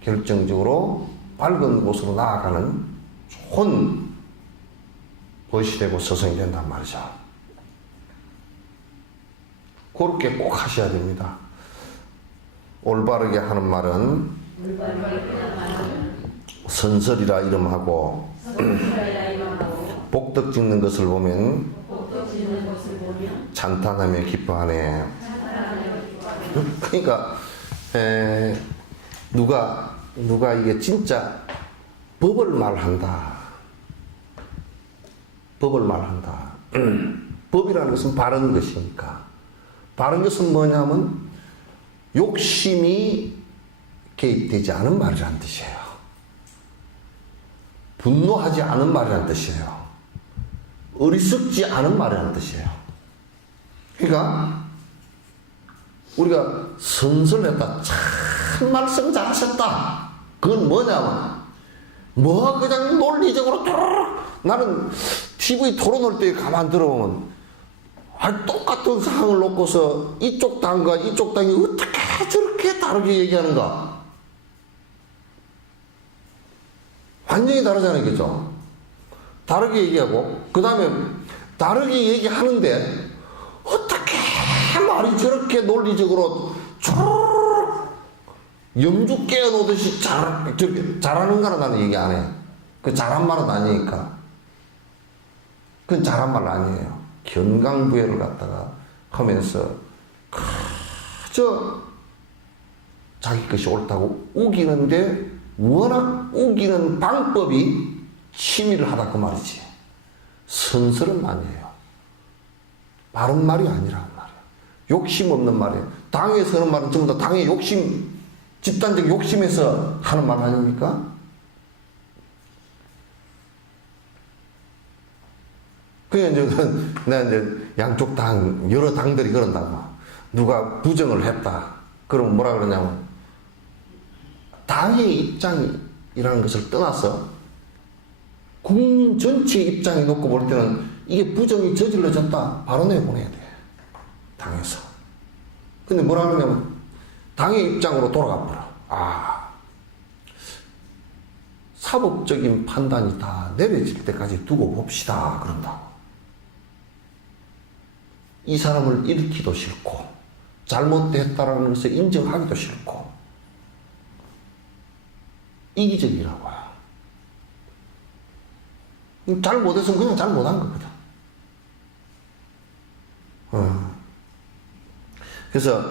결정적으로 밝은 곳으로 나아가는 좋은 벗이 되고 서성이 된단 말이죠. 그렇게 꼭 하셔야 됩니다. 올바르게 하는 말은 선설이라 이름하고 복덕 짓는 것을 보면 찬탄하며 기뻐하네. 그러니까 누가 이게 진짜 법을 말한다. 법을 말한다. 법이라는 것은 바른 것이니까. 바른 것은 뭐냐면 욕심이 개입되지 않은 말이라는 뜻이에요. 분노하지 않은 말이라는 뜻이에요. 어리석지 않은 말이라는 뜻이에요. 그러니까 우리가 선설했다, 참 말씀 잘하셨다. 그건 뭐냐면 뭐 그냥 논리적으로 나는 TV 토론할 때 가만 들어보면 똑같은 사항을 놓고서 이쪽 당과 이쪽 당이 어떻게 저렇게 다르게 얘기하는가? 완전히 다르잖아요, 그죠? 다르게 얘기하고, 그 다음에 다르게 얘기하는데 어떻게 말이 저렇게 논리적으로 쭈르륵 염주 깨어놓듯이 잘하는가는 나는 얘기 안 해. 그 잘한 말은 아니니까. 그건 잘한 말 아니에요. 견강부회를 갖다가 하면서 그저 자기 것이 옳다고 우기는데 워낙 우기는 방법이 치밀을 하다 그 말이지. 선설은 아니에요. 바른 말이 아니란 말이에요. 욕심 없는 말이에요. 당에서 하는 말은 전부 다 당의 욕심, 집단적 욕심에서 하는 말 아닙니까? 그게 이제 내가 이제 양쪽 당, 여러 당들이 그런다고. 누가 부정을 했다. 그럼 뭐라 그러냐면 당의 입장이라는 것을 떠나서 국민 전체의 입장이 놓고 볼 때는 이게 부정이 저질러졌다. 바로 내보내야 돼. 당에서. 근데 뭐라 그러냐면 당의 입장으로 돌아가 버려. 사법적인 판단이 다 내려질 때까지 두고 봅시다. 그런다고. 이 사람을 잃기도 싫고 잘못됐다라는 것을 인정하기도 싫고 이기적이라고 해요. 잘못해서 그냥 잘못한 거거든. 그래서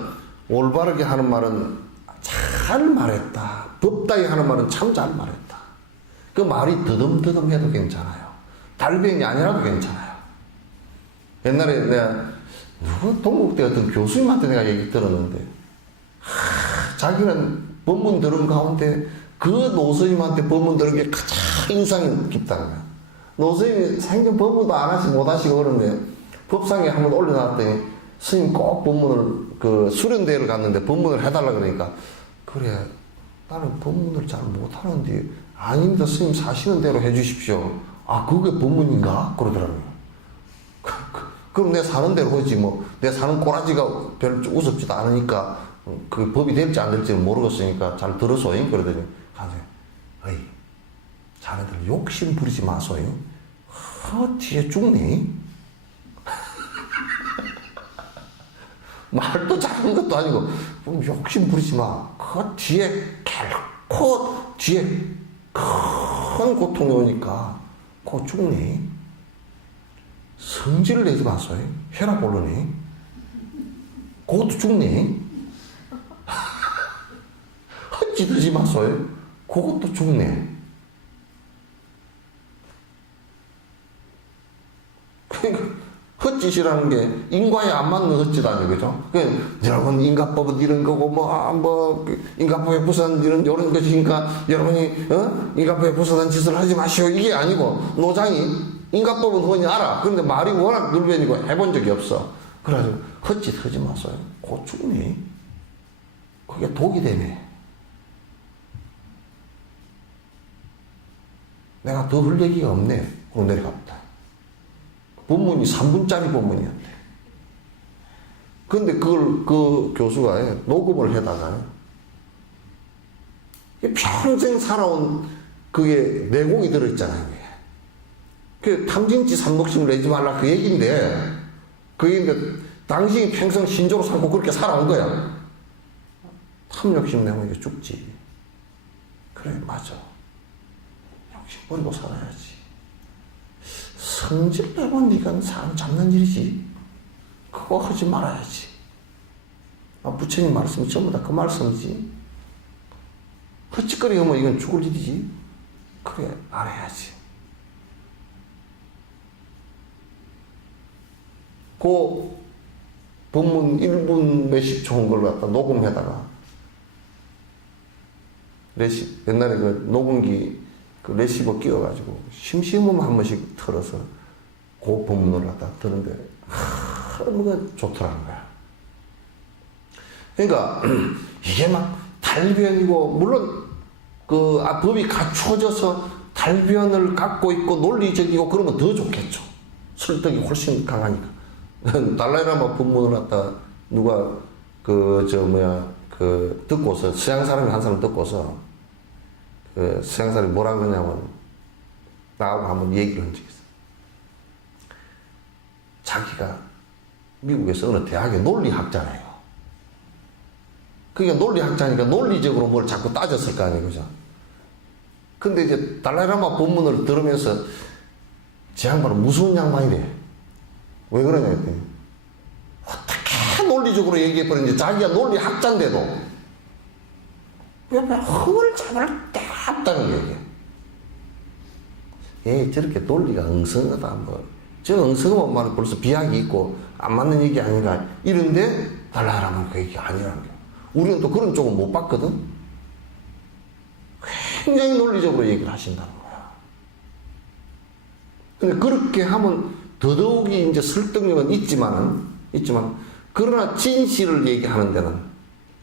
올바르게 하는 말은 잘 말했다. 법다이 하는 말은 참 잘 말했다. 그 말이 더듬더듬 해도 괜찮아요. 달변이 아니라도 괜찮아요. 옛날에 내가 동국대 어떤 교수님한테 내가 얘기 들었는데 자기는 법문 들은 가운데 그 노스님한테 법문 들은 게 가장 인상이 깊다는 거야. 노스님이 생전 법문도 안 하시고 못 하시고 그러는데 법상에 한번 올려놨더니 스님 꼭 법문을 그 수련대회를 갔는데 법문을 해달라 그러니까 그래 나는 법문을 잘 못하는데 아닙니다 스님 사시는 대로 해주십시오. 아 그게 법문인가? 그러더라고요. 그럼 내 사는 대로 하지 뭐 내 사는 꼬라지가 별로 우습지도 않으니까 그 법이 될지 안 될지는 모르겠으니까 잘 들어서잉 그러더니 가서 어이 자네들 욕심 부리지 마소요. 뒤에 죽네. 말도 작은 것도 아니고 욕심 부리지 마. 그 뒤에 결코 뒤에 큰 고통이 오니까 그거 죽네. 성질을 내지 마소요. 혈압 오르네. 그것도 죽네. 헛짓하지 마소요. 그것도 죽네. 그러니까 헛짓이라는 게 인과에 안 맞는 헛짓 아니에요, 그죠? 그러니까 여러분 인가법은 이런 거고 인가법에 부서진 이런 것이니까 여러분이 인가법에 부서진 짓을 하지 마시오 이게 아니고 노장이 인가법은 흔히 알아. 그런데 말이 워낙 늘변이고 해본 적이 없어. 그래가지고 헛짓 하지 마세요. 곧 죽네. 그게 독이 되네. 내가 더 할 얘기가 없네. 그러고 내려갑니다. 본문이 3분짜리 본문이었대. 근데 그걸 그 교수가 녹음을 해다가 평생 살아온 그게 내공이 들어있잖아요. 그 탐진치 삼복심을 내지 말라 그 얘기인데 당신이 평생 신조로 삼고 그렇게 살아온 거야. 탐욕심 내면 이게 죽지. 그래 맞아. 욕심 버리고 살아야지. 성질 내면 네가 사람 잡는 일이지. 그거 하지 말아야지. 부처님 말씀이 전부 다 그 말씀이지. 헛짓거리 하면 이건 죽을 일이지. 그래 안 해야지. 그 본문 1분 몇십 초 한 걸 갖다 녹음해다가 옛날에 그 녹음기 그 레시버 끼워가지고 심심하면 한 번씩 틀어서 그 본문을 갖다 듣는데 뭐가 좋더라는 거야. 그러니까 이게 막 달변이고 물론 그 법이 갖추어져서 달변을 갖고 있고 논리적이고 그러면 더 좋겠죠. 설득이 훨씬 강하니까. 달라이라마 본문을 갖다 누가 듣고서 서양 사람이 한 사람 듣고서 그 서양 사람이 뭐라 그러냐면 나하고 한번 얘기를 한 적이 있어. 자기가 미국에서 어느 대학의 논리학자래요. 그게 논리학자니까 논리적으로 뭘 자꾸 따졌을 거 아니에요, 그죠? 근데 이제 달라이라마 본문을 들으면서 제 양반은 무서운 양반이래. 왜 그러냐 했더니 어떻게 논리적으로 얘기해버리는지 자기가 논리학자인데도 왜 흠을 잡을 데가 없다는 거예요. 저렇게 논리가 엉성하다 저 엉성한 말은 벌써 비약이 있고 안 맞는 얘기 아닌가 이런데 달라라면 그 얘기 아니라는 거예요. 우리는 또 그런 쪽은 못 봤거든. 굉장히 논리적으로 얘기를 하신다는 거야. 근데 그렇게 하면 더더욱이 이제 설득력은 있지만 그러나 진실을 얘기하는 데는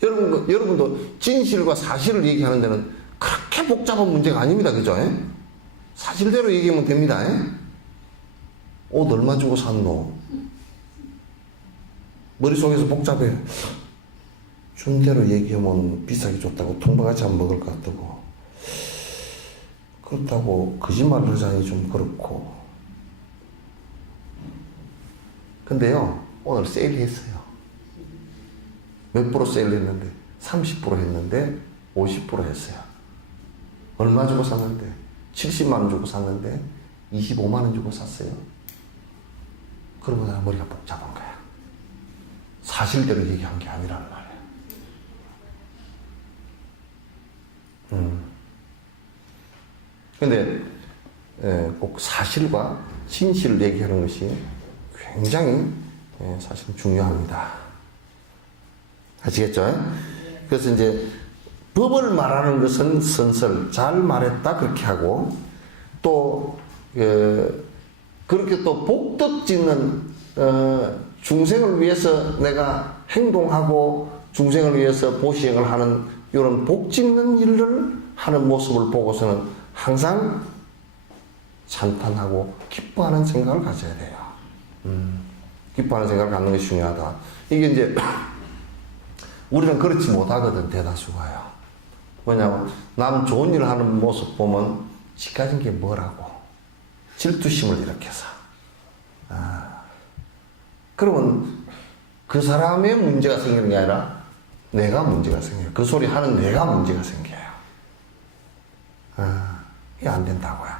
여러분도 진실과 사실을 얘기하는 데는 그렇게 복잡한 문제가 아닙니다. 그죠? 사실대로 얘기하면 됩니다. 옷 얼마 주고 샀노? 머릿속에서 복잡해. 준 대로 얘기하면 비싸게 줬다고 통바가지 안 먹을 것 같다고. 그렇다고 거짓말을 하자니 좀 그렇고. 근데요, 오늘 세일했어요. 몇 프로 세일했는데? 30% 했는데, 50% 했어요. 얼마 주고 샀는데? 70만원 주고 샀는데, 25만원 주고 샀어요. 그러면 나는 머리가 복잡한 거야. 사실대로 얘기한 게 아니라는 말이야. 근데, 꼭 사실과 진실을 얘기하는 것이 굉장히 사실 중요합니다. 아시겠죠? 그래서 이제 법을 말하는 것은 선설, 잘 말했다 그렇게 하고, 또 그렇게 또 복덕 짓는 중생을 위해서 내가 행동하고 중생을 위해서 보시행을 하는 이런 복 짓는 일을 하는 모습을 보고서는 항상 찬탄하고 기뻐하는 생각을 가져야 돼요. 기뻐하는 생각을 갖는 것이 중요하다. 이게 이제 우리는 그렇지 못하거든, 대다수가요. 뭐냐면 남 좋은 일을 하는 모습 보면 지 가진 게 뭐라고 질투심을 일으켜서 그러면 그 사람의 문제가 생기는 게 아니라 내가 문제가 생겨요. 그 소리 하는 내가 문제가 생겨요. 이게 안 된다고요.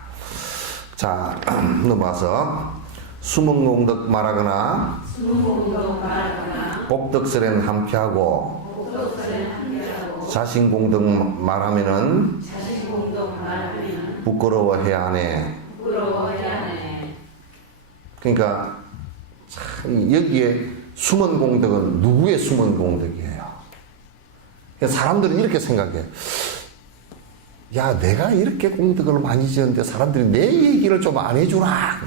자, 넘어가서 수문공덕 말하거나 복덕설에는 함께하고 자신공덕 말하면은 부끄러워해야 하네. 그러니까 참 여기에 수문공덕은 누구의 수문공덕이에요? 사람들은 이렇게 생각해. 야, 내가 이렇게 공덕을 많이 지었는데 사람들이 내 얘기를 좀 안 해주나?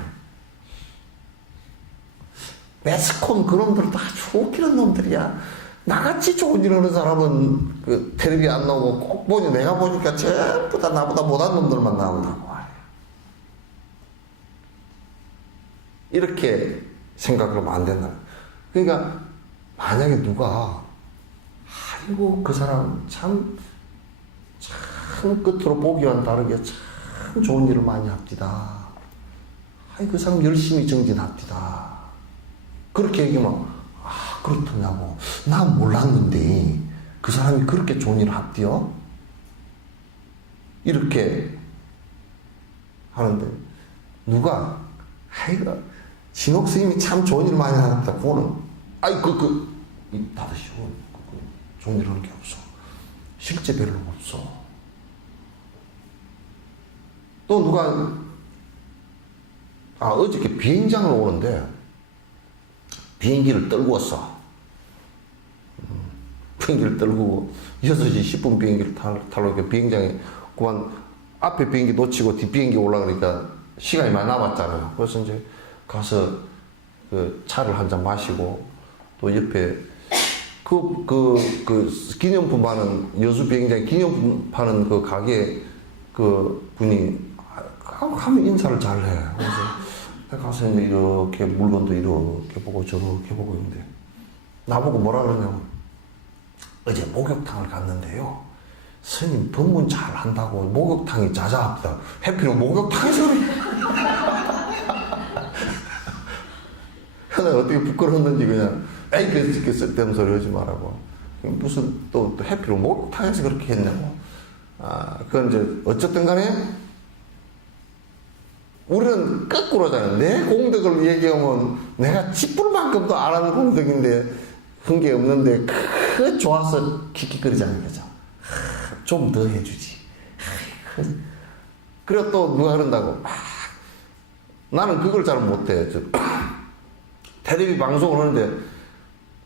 매스컴 그놈들 다 좋기는 놈들이야. 나같이 좋은 일 하는 사람은 그 텔레비 안 나오고 꼭 보니 내가 보니까 전부 다 나보다 못한 놈들만 나온다고 말이야. 이렇게 생각을 하면 안 된다. 그러니까 만약에 누가 아이고 그 사람 참 끝으로 보기와는 다르게 참 좋은 일을 많이 합디다. 아이 그 사람 열심히 정진합디다. 그렇게 얘기하면 그렇더냐고. 난 몰랐는데 그 사람이 그렇게 좋은 일을 합디요? 이렇게 하는데 누가 아이고 진옥 스님이 참 좋은 일 많이 하셨다. 그거는 아이 나도 쉬워. 좋은 일 하는 게 없어. 실제 별로 없어. 또 누가 어저께 비행장을 오는데 비행기를 떨고 왔어. 비행기를 떨고 6시 10분 비행기를 타러 비행장에 그만 앞에 비행기 놓치고 뒷 비행기 올라가니까 시간이 많이 남았잖아요. 그래서 이제 가서 그 차를 한 잔 마시고 또 옆에 기념품 파는 여수 비행장에 기념품 파는 그 가게 그 분이 가면 인사를 잘해. 그래서 가서 이렇게 물건도 이렇게 보고 저렇게 보고 있는데 나보고 뭐라 그러냐면 어제 목욕탕을 갔는데요. 스님 법문 잘 한다고 목욕탕이 자자합니다. 해피로 목욕탕에서 내가 어떻게 부끄러웠는지 그냥 에이 그 쓸데없는 소리 하지 말라고. 무슨 또 해피로 목욕탕에서 그렇게 했냐고. 그건 이제 어쨌든 간에 우리는 거꾸로잖아요. 내 공덕을 얘기하면 내가 찌뿔 만큼도 안 하는 공덕인데 한 게 없는데 그 좋아서 킥킥거리자는 거죠. 좀 더 해주지. 그래 또 누가 그런다고. 나는 그걸 잘 못해. 텔레비 방송을 하는데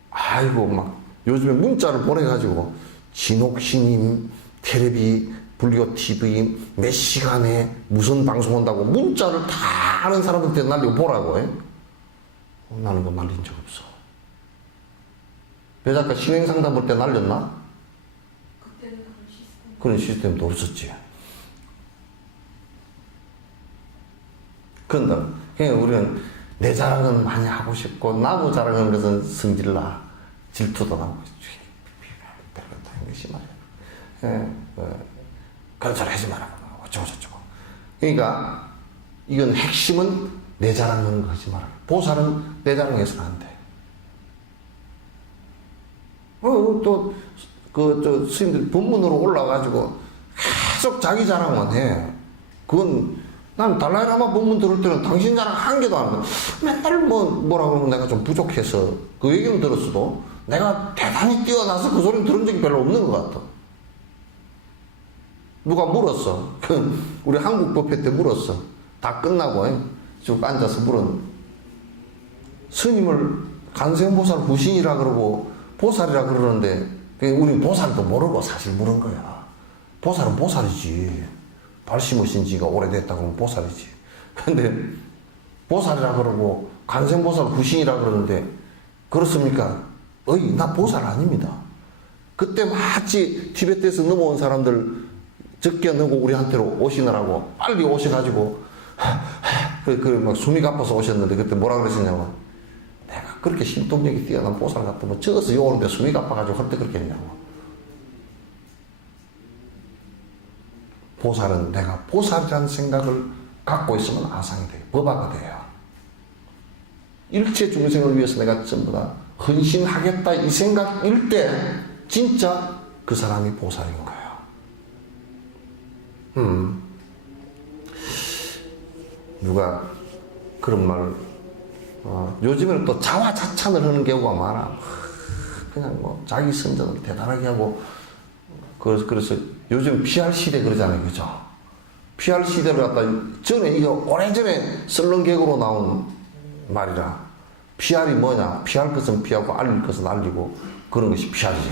아이고 막 요즘에 문자를 보내가지고 진옥신님 텔레비 불교 TV 몇 시간에 무슨 방송 한다고 문자를 다 아는 사람한테 날리고 보라고 해. 나는 그 날린 적 없어. 배작가 신행상담 볼 때 날렸나? 그때는 그런 시스템도 없었지. 그런다. 그냥 우리는 내 자랑은 많이 하고 싶고 나무 자랑하는 것은 성질나 질투도 나고 별거 것이 말이야. 그런 소리 하지 말라고 어쩌고저쩌고. 그러니까 이건 핵심은 내 자랑하는 거 하지 말라고. 보살은 내 자랑해서는 안 돼. 스님들 법문으로 올라가지고 계속 자기 자랑만 해. 그건 난 달라이라마 법문 들을 때는 당신 자랑 한 개도 안 해. 맨날 뭐라 그러면 내가 좀 부족해서 그 얘기는 들었어도 내가 대단히 뛰어나서 그 소리는 들은 적이 별로 없는 것 같아. 누가 물었어. 우리 한국 법회 때 물었어. 다 끝나고 쭉 앉아서 물은 스님을 간세음보살 부신이라 그러고 보살이라 그러는데 우리는 보살도 모르고 사실 물은 거야. 보살은 보살이지. 발 심으신 지가 오래됐다고 하면 보살이지. 근데 보살이라 그러고 관세음보살 구신이라 그러는데 그렇습니까? 나 보살 아닙니다. 그때 마치 티베트에서 넘어온 사람들 적게 넣고 우리한테로 오시느라고 빨리 오셔가지고 막 숨이 가빠서 오셨는데 그때 뭐라 그러시냐면 내가 그렇게 신통력이 뛰어난 보살 같으면 저어서 요 오는데 숨이 가빠가지고 할 때 그렇게 했냐고. 보살은 내가 보살이라는 생각을 갖고 있으면 아상이 돼요. 법화가 돼요. 일체 중생을 위해서 내가 전부 다 헌신하겠다 이 생각일 때 진짜 그 사람이 보살인 거예요. 누가 그런 말 요즘에는 또 자화자찬을 하는 경우가 많아. 그냥 뭐 자기 선전을 대단하게 하고 그래서 요즘 PR 시대 그러잖아요. 그죠? PR 시대를 갖다 전에 이거 오래전에 썰렁개그로 나온 말이라 PR이 뭐냐? 피할 것은 피하고 알릴 것은 알리고 그런 것이 PR이지.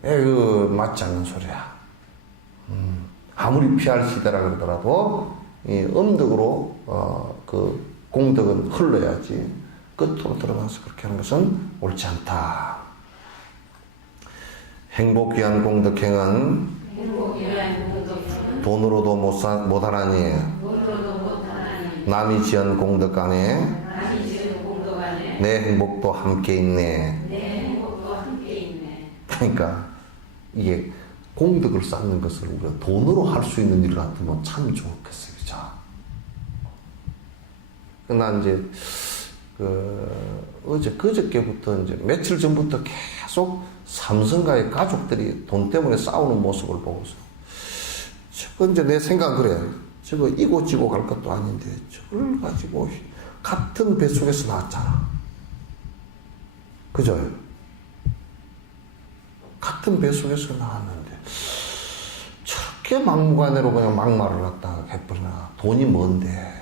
그 맞지 않는 소리야. 아무리 PR 시대라 그러더라도 이 음덕으로 그 공덕은 흘러야지 끝으로 들어가서 그렇게 하는 것은 옳지 않다. 행복귀한 공덕행은 돈으로도 못하나니 남이 지은 공덕 안에 내 행복도 함께 있네. 그러니까 이게 공덕을 쌓는 것을 우리가 돈으로 할 수 있는 일 같으면 참 좋겠어요. 그죠? 난 이제 그저께부터 이제 며칠 전부터 계속 삼성가의 가족들이 돈 때문에 싸우는 모습을 보고서 저거 이제 내 생각은 그래. 저거 이고지고 갈 것도 아닌데 저걸 가지고 같은 뱃속에서 나왔잖아. 그죠? 같은 뱃속에서 나왔는데 저렇게 막무가내로 그냥 막말을 갖다가 해버리나. 돈이 뭔데.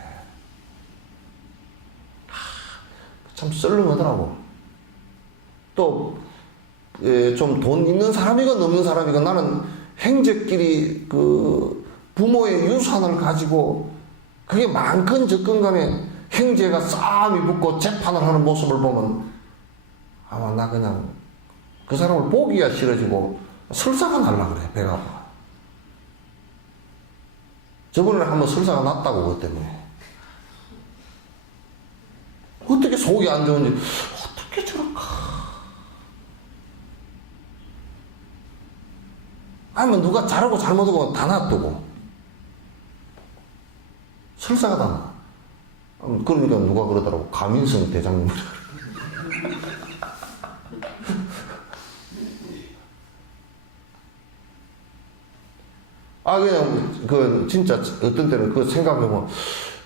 참 썰렁하더라고. 또 좀 돈 있는 사람이건 없는 사람이건 나는 형제끼리 그 부모의 유산을 가지고 그게 많건 적건 간에 형제가 싸움이 붙고 재판을 하는 모습을 보면 아마 나 그냥 그 사람을 보기가 싫어지고 설사가 날라 그래. 배가 아파. 저번에 한번 설사가 났다고. 그것 때문에 어떻게 속이 안 좋은지 어떻게 저럴까. 아니면 누가 잘하고 잘못하고 다 놔두고 설사가 다 나. 그러니까 누가 그러더라고. 가민성 대장님이라. 그냥 진짜 어떤 때는 그 생각해보면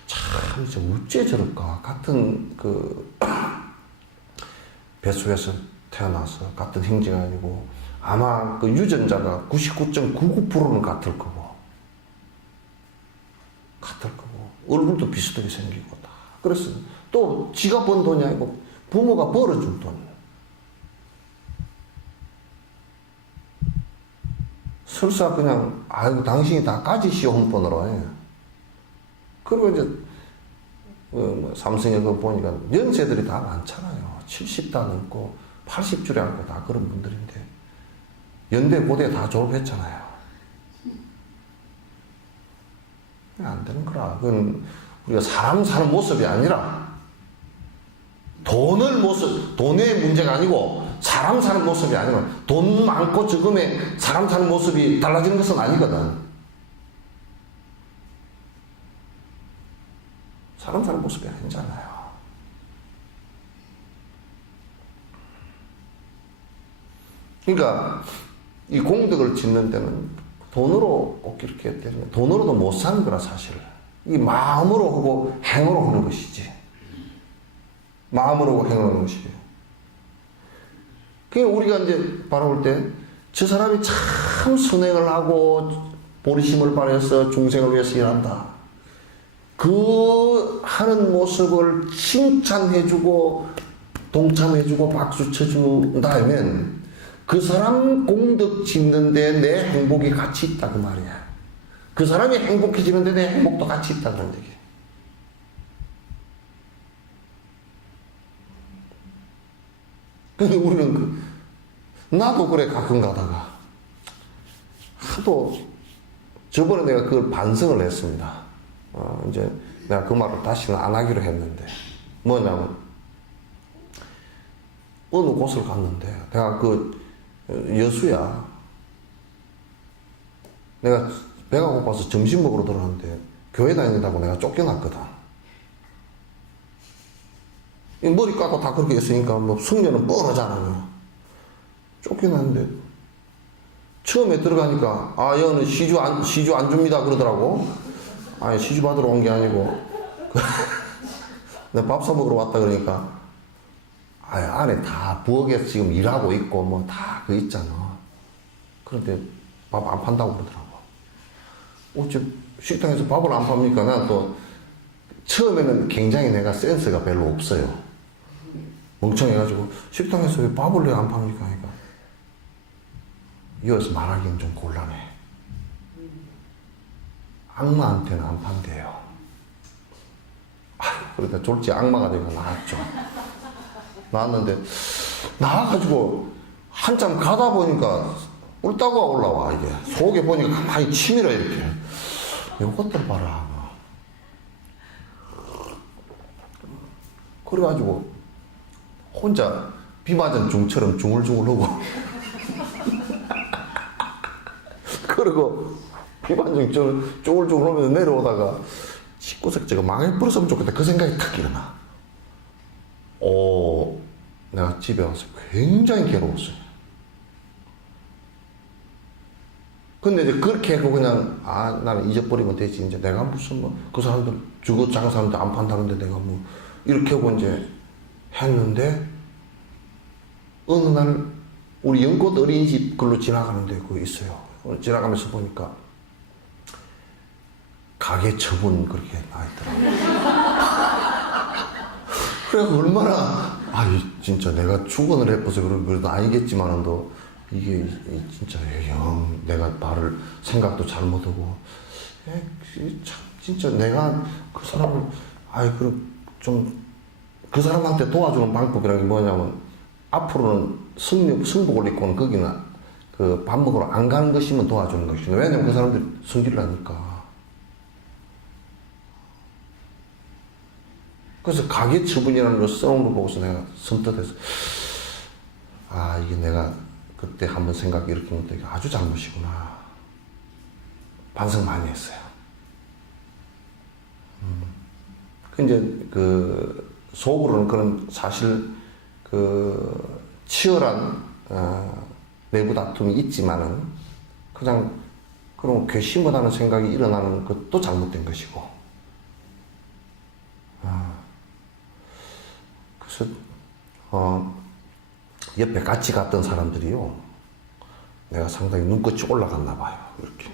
참 진짜 어째 저럴까. 같은 뱃속에서 태어나서 같은 형제가 아니고 아마 그 유전자가 99.99%는 같을 거고 얼굴도 비슷하게 생기고 다. 그래서 또 지가 번 돈이 아니고 부모가 벌어준 돈. 설사 그냥 아이고 당신이 다 가지시오 혼돈으로 해. 그리고 이제 삼성에 그 보니까 연세들이 다 많잖아요. 70 다 넘고 80줄에 앉고 다 그런 분들인데 연대 고대 다 졸업했잖아요. 안 되는 거라. 그건 우리가 사람 사는 모습이 아니라 돈의 문제가 아니고 사람 사는 모습이 아니라 돈 많고 적음에 사람 사는 모습이 달라지는 것은 아니거든. 사람 사는 모습이 아니잖아요. 그러니까 이 공덕을 짓는 데는 돈으로 꼭 이렇게 해야 되는, 돈으로도 못 사는 거라 사실. 이 마음으로 하고 행으로 하는 것이지. 마음으로 하고 행으로 하는 것이에요. 그러니까 우리가 이제 바라볼 때 저 사람이 참 선행을 하고 보리심을 발해서 중생을 위해서 일한다. 그 하는 모습을 칭찬해주고 동참해주고 박수 쳐준다 하면 그 사람 공덕 짓는데 내 행복이 같이 있다 그 말이야. 그 사람이 행복해지는데 내 행복도 같이 있다 그런 얘기야. 근데 우리는 나도 그래 가끔 가다가 하도 저번에 내가 그걸 반성을 했습니다. 이제 내가 그 말을 다시는 안 하기로 했는데 뭐냐면 어느 곳을 갔는데 내가 그 여수야. 내가 배가 고파서 점심 먹으러 들어갔는데 교회 다닌다고 내가 쫓겨났거든. 이 머리 깎고 다 그렇게 했으니까 뭐 숙녀는 뻔하잖아요. 쫓겨났는데 처음에 들어가니까 여는 시주 안 줍니다 그러더라고. 아니 시주 받으러 온 게 아니고 내가 밥 사 먹으러 왔다 그러니까 안에 다 부엌에서 지금 일하고 있고 뭐 다 그 있잖아. 그런데 밥 안 판다고 그러더라고. 어째 식당에서 밥을 안 팝니까? 난 또 처음에는 굉장히 내가 센스가 별로 없어요. 멍청해가지고 식당에서 왜 밥을 왜 안 팝니까? 하니까 이어서 말하기는 좀 곤란해. 악마한테는 안 판대요. 그러니까 졸지 악마가 되고 나왔죠. 나왔는데 나와가지고 한참 가다 보니까 울다가 올라와. 이게 속에 보니까 가만히 치밀어 이렇게. 이것들 봐라. 그래가지고 혼자 비 맞은 중처럼 중얼중얼하고 그리고 비 맞은 중얼중얼하면서 내려오다가 19색 제가 망해버렸으면 좋겠다 그 생각이 탁 일어나. 내가 집에 와서 굉장히 괴로웠어요. 근데 이제 그렇게 하고 그냥 나는 잊어버리면 되지. 이제 내가 무슨 뭐 그 사람들 주거 장사하는데 안 판다는데 내가 뭐 이렇게 하고 이제 했는데 어느 날 우리 연꽃 어린이집 글로 지나가는데 그거 있어요. 지나가면서 보니까 가게 처분 그렇게 나있더라고요. 그래서 얼마나 진짜 내가 축원을 해봐서 그래도 아니겠지만도 이게 진짜 영 내가 말을 생각도 잘못하고 참 진짜 내가 그 사람을 그럼 좀 그 사람한테 도와주는 방법이라는 게 뭐냐면 앞으로는 승복을 입고는 거기는 그 밥 먹으러 안 가는 것이면 도와주는 것이죠. 왜냐면 그 사람들이 성질을 하니까. 그래서 가게 처분이라는 걸 써놓은 걸 보고서 내가 섬뜩해서 이게 내가 그때 한번 생각이 이렇게 못해 이게 아주 잘못이구나. 반성 많이 했어요. 이제 속으로는 그런 사실 치열한 내부 다툼이 있지만은 그냥 그런 괘씸하다는 생각이 일어나는 것도 잘못된 것이고. 그래서 옆에 같이 갔던 사람들이요. 내가 상당히 눈꽃이 올라갔나 봐요. 이렇게.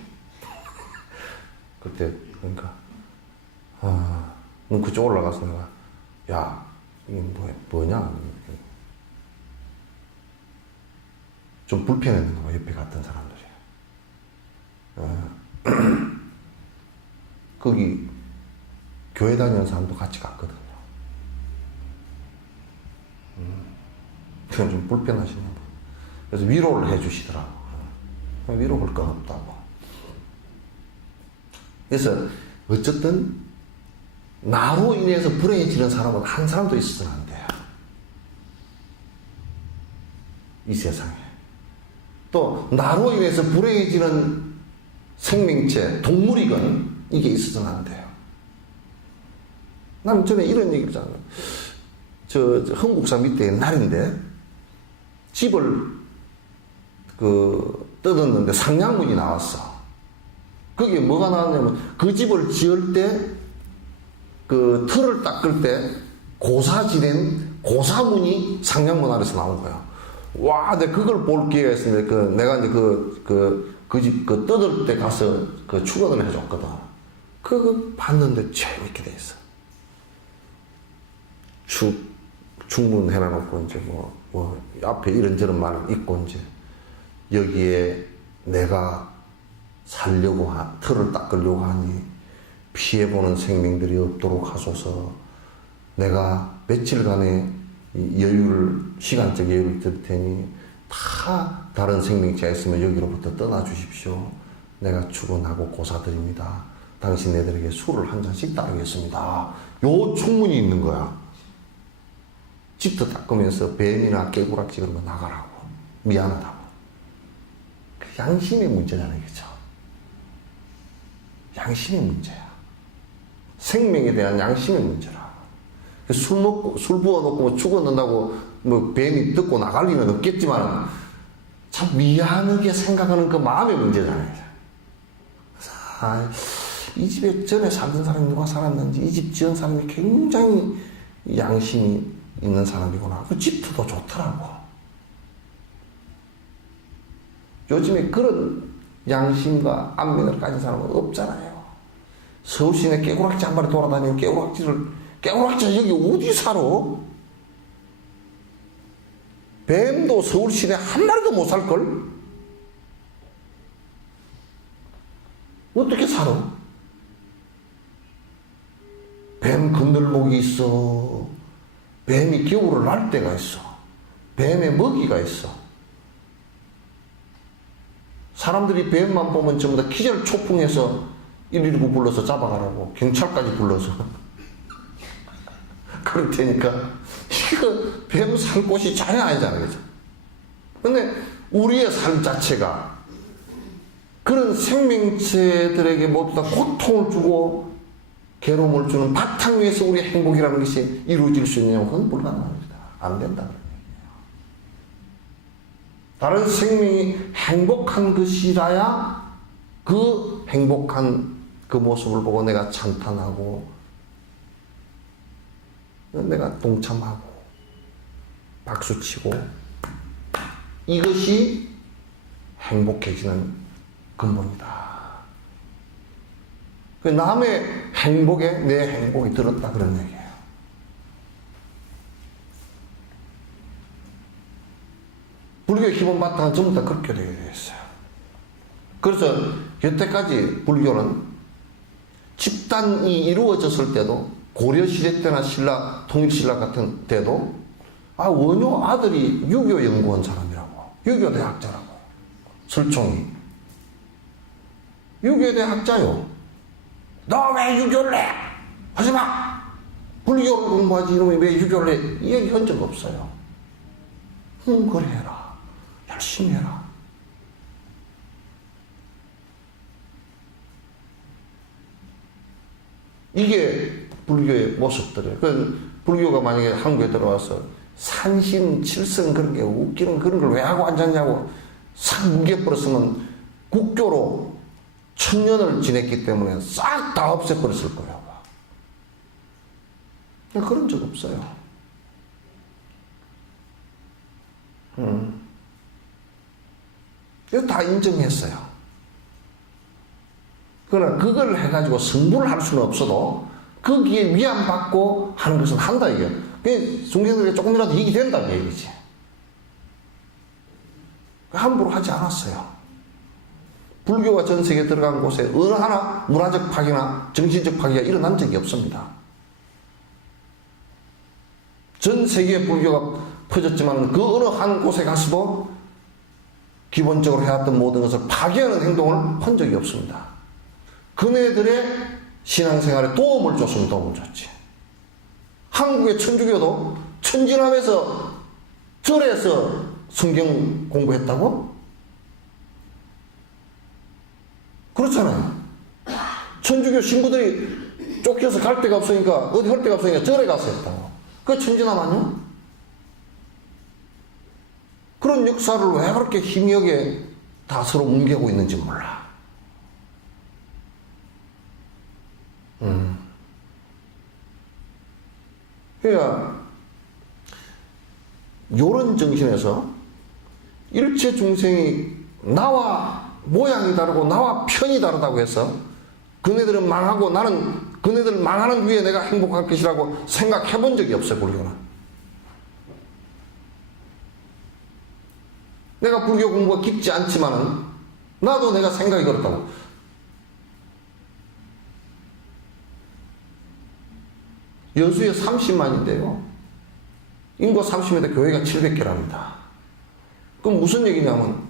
그때 그러니까 눈꽃이 올라가서 내가 야 이게 뭐냐 좀 불편했는가 봐. 옆에 갔던 사람들이. 거기 교회 다니는 사람도 같이 갔거든요. 그냥 좀 불편하시나 봐. 그래서 위로를 해주시더라고. 위로 볼 건 없다고. 그래서 어쨌든 나로 인해서 불행해지는 사람은 한 사람도 있어서는 안 돼요. 이 세상에. 또 나로 인해서 불행해지는 생명체, 동물이건 이게 있어서는 안 돼요. 난 전에 이런 얘기를 했잖아요. 저 흥국사 밑에 옛날인데 집을 뜯었는데 상량문이 나왔어. 그게 뭐가 나왔냐면 그 집을 지을 때 그 틀을 닦을 때 고사 지낸 고사문이 상량문 아래서 나온 거야. 와, 내가 그걸 볼 기회가 있었는데 내가 이제 그 집 뜯을 때 가서 출근을 해줬거든. 그거 봤는데 재밌게 돼 있어. 충문 해놔놓고 이제 뭐 앞에 이런저런 말 있고 이제 여기에 내가 살려고 틀을 닦으려고 하니 피해보는 생명들이 없도록 하소서. 내가 며칠간의 시간적 여유를 드릴 테니 다 다른 생명체가 있으면 여기로부터 떠나 주십시오. 내가 축원하고 고사드립니다. 당신네들에게 술을 한 잔씩 따르겠습니다. 요 충문이 있는 거야. 집도 닦으면서 뱀이나 깨구락지 그런 거 나가라고. 미안하다고. 그 양심의 문제잖아요. 그죠? 양심의 문제야. 생명에 대한 양심의 문제라. 술 부어놓고 뭐 죽었는다고 뭐 뱀이 뜯고 나갈 리는 없겠지만 참 미안하게 생각하는 그 마음의 문제잖아요. 이 집에 전에 살던 사람이 누가 살았는지, 이 집 지은 사람이 굉장히 양심이 있는 사람이구나. 그 집도 더 좋더라고. 요즘에 그런 양심과 안면을 가진 사람은 없잖아요. 서울 시내 깨구락지 한 마리 돌아다니는 깨구락지 여기 어디 살아? 뱀도 서울 시내 한 마리도 못 살걸? 어떻게 살아? 뱀 건들목이 있어. 뱀이 겨울을 날 때가 있어. 뱀의 먹이가 있어. 사람들이 뱀만 보면 전부 다 기절초풍해서 119 불러서 잡아가라고. 경찰까지 불러서. 그럴 테니까 이거 뱀 살 곳이 전혀 아니잖아요. 그죠? 근데 우리의 삶 자체가 그런 생명체들에게 모두 다 고통을 주고 괴로움을 주는 바탕 위에서 우리의 행복이라는 것이 이루어질 수 있냐면 그건 불가능합니다. 안 된다 그런 얘기예요. 다른 생명이 행복한 것이라야 그 행복한 그 모습을 보고 내가 찬탄하고 내가 동참하고 박수치고 이것이 행복해지는 근본이다. 남의 행복에 내 행복이 들었다 그런 얘기예요. 불교의 기본 바탕은 전부 다 그렇게 되게 되어 있어요. 그래서 여태까지 불교는 집단이 이루어졌을 때도 고려시대 때나 통일신라 같은 때도 원효 아들이 유교 연구원 사람이라고. 유교 대학자라고. 설총이. 유교 대학자요. 너 왜 유교를 해? 하지마! 불교를 공부하지 이놈이 왜 유교를 해? 이 얘기 한 적 없어요. 그래 해라. 열심히 해라. 이게 불교의 모습들이에요. 불교가 만약에 한국에 들어와서 산신, 칠성 그런 게 웃기는 그런 걸 왜 하고 앉았냐고 싹 뭉개버렸으면 국교로 1000년을 지냈기 때문에 싹 다 없애버렸을 거예요. 그런 적 없어요. 이거 다 인정했어요. 그러나 그걸 해가지고 승부를 할 수는 없어도 거기에 위안받고 하는 것은 한다 이게. 중생들에게 조금이라도 이익이 된다는 얘기지. 함부로 하지 않았어요. 불교가 전 세계에 들어간 곳에 어느 하나 문화적 파괴나 정신적 파괴가 일어난 적이 없습니다. 전 세계에 불교가 퍼졌지만 그 어느 한 곳에 가서도 기본적으로 해왔던 모든 것을 파괴하는 행동을 한 적이 없습니다. 그네들의 신앙생활에 도움을 줬으면 도움을 줬지. 한국의 천주교도 천진함에서 절에서 성경 공부했다고? 그렇잖아요. 천주교 신부들이 쫓겨서 갈 데가 없으니까 어디 할 데가 없으니까 절에 가서 했다고. 그게 천진함 아니야? 그런 역사를 왜 그렇게 희미하게 다 서로 뭉개고 있는지 몰라. 그러니까 요런 정신에서 일체 중생이 나와 모양이 다르고 나와 편이 다르다고 해서 그네들은 망하고 나는 그네들 망하는 위에 내가 행복할 것이라고 생각해 본 적이 없어요. 불교는. 내가 불교 공부가 깊지 않지만은 나도 내가 생각이 그렇다고. 여수에 30만인데요. 인구 30만인데 교회가 700개랍니다. 그럼 무슨 얘기냐면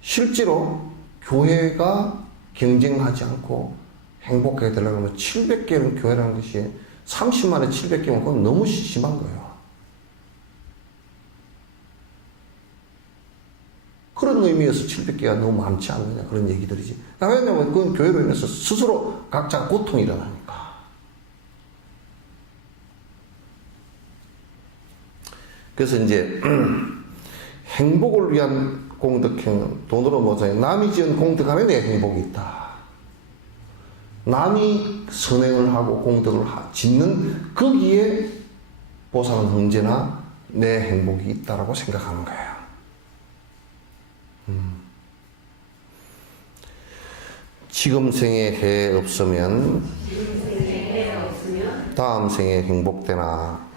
실제로 교회가 경쟁하지 않고 행복하게 되려면 700개는 교회라는 것이 30만에 700개면 그건 너무 심한 거예요. 그런 의미에서 700개가 너무 많지 않느냐 그런 얘기들이지. 왜냐하면 그건 교회로 인해서 스스로 각자 고통이 일어나니까. 그래서 이제 행복을 위한 공덕행은 돈으로 모자해 남이 지은 공덕 안에 내 행복이 있다. 남이 선행을 하고 공덕을 짓는 거기에 보상은 언제나 내 행복이 있다라고 생각하는 거예요. 지금 생에 해 없으면 다음 생에 행복되나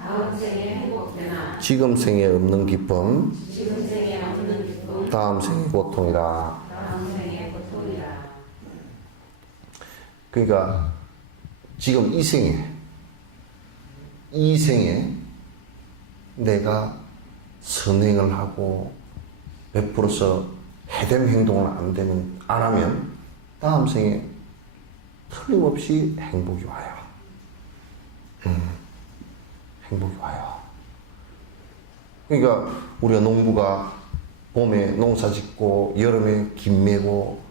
지금 생에 없는 기쁨 다음 생에 고통이라. 그러니까 지금 이 생에 내가 선행을 하고 베풀어서 해됨 행동을 안 하면 다음 생에 틀림없이 행복이 와요. 행복이 와요. 그러니까 우리가 농부가 봄에 농사 짓고 여름에 김 메고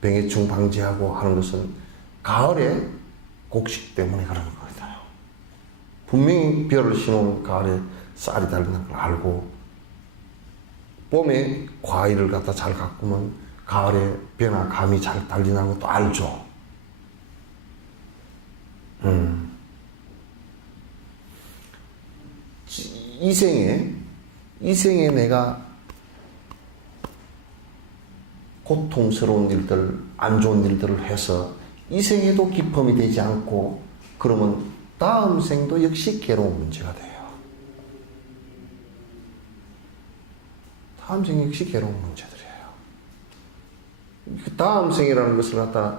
병해충 방지하고 하는 것은 가을에 곡식 때문에 그러는 거거든요. 분명히 벼를 심으면 가을에 쌀이 달리는 걸 알고 봄에 과일을 갖다 잘 가꾸면 가을에 벼나 감이 잘 달리는 것도 알죠. 이 생에 내가 고통스러운 일들, 안 좋은 일들을 해서 이 생에도 기쁨이 되지 않고 그러면 다음 생도 역시 괴로운 문제가 돼요. 다음 생 역시 괴로운 문제들이에요. 다음 생이라는 것을 갖다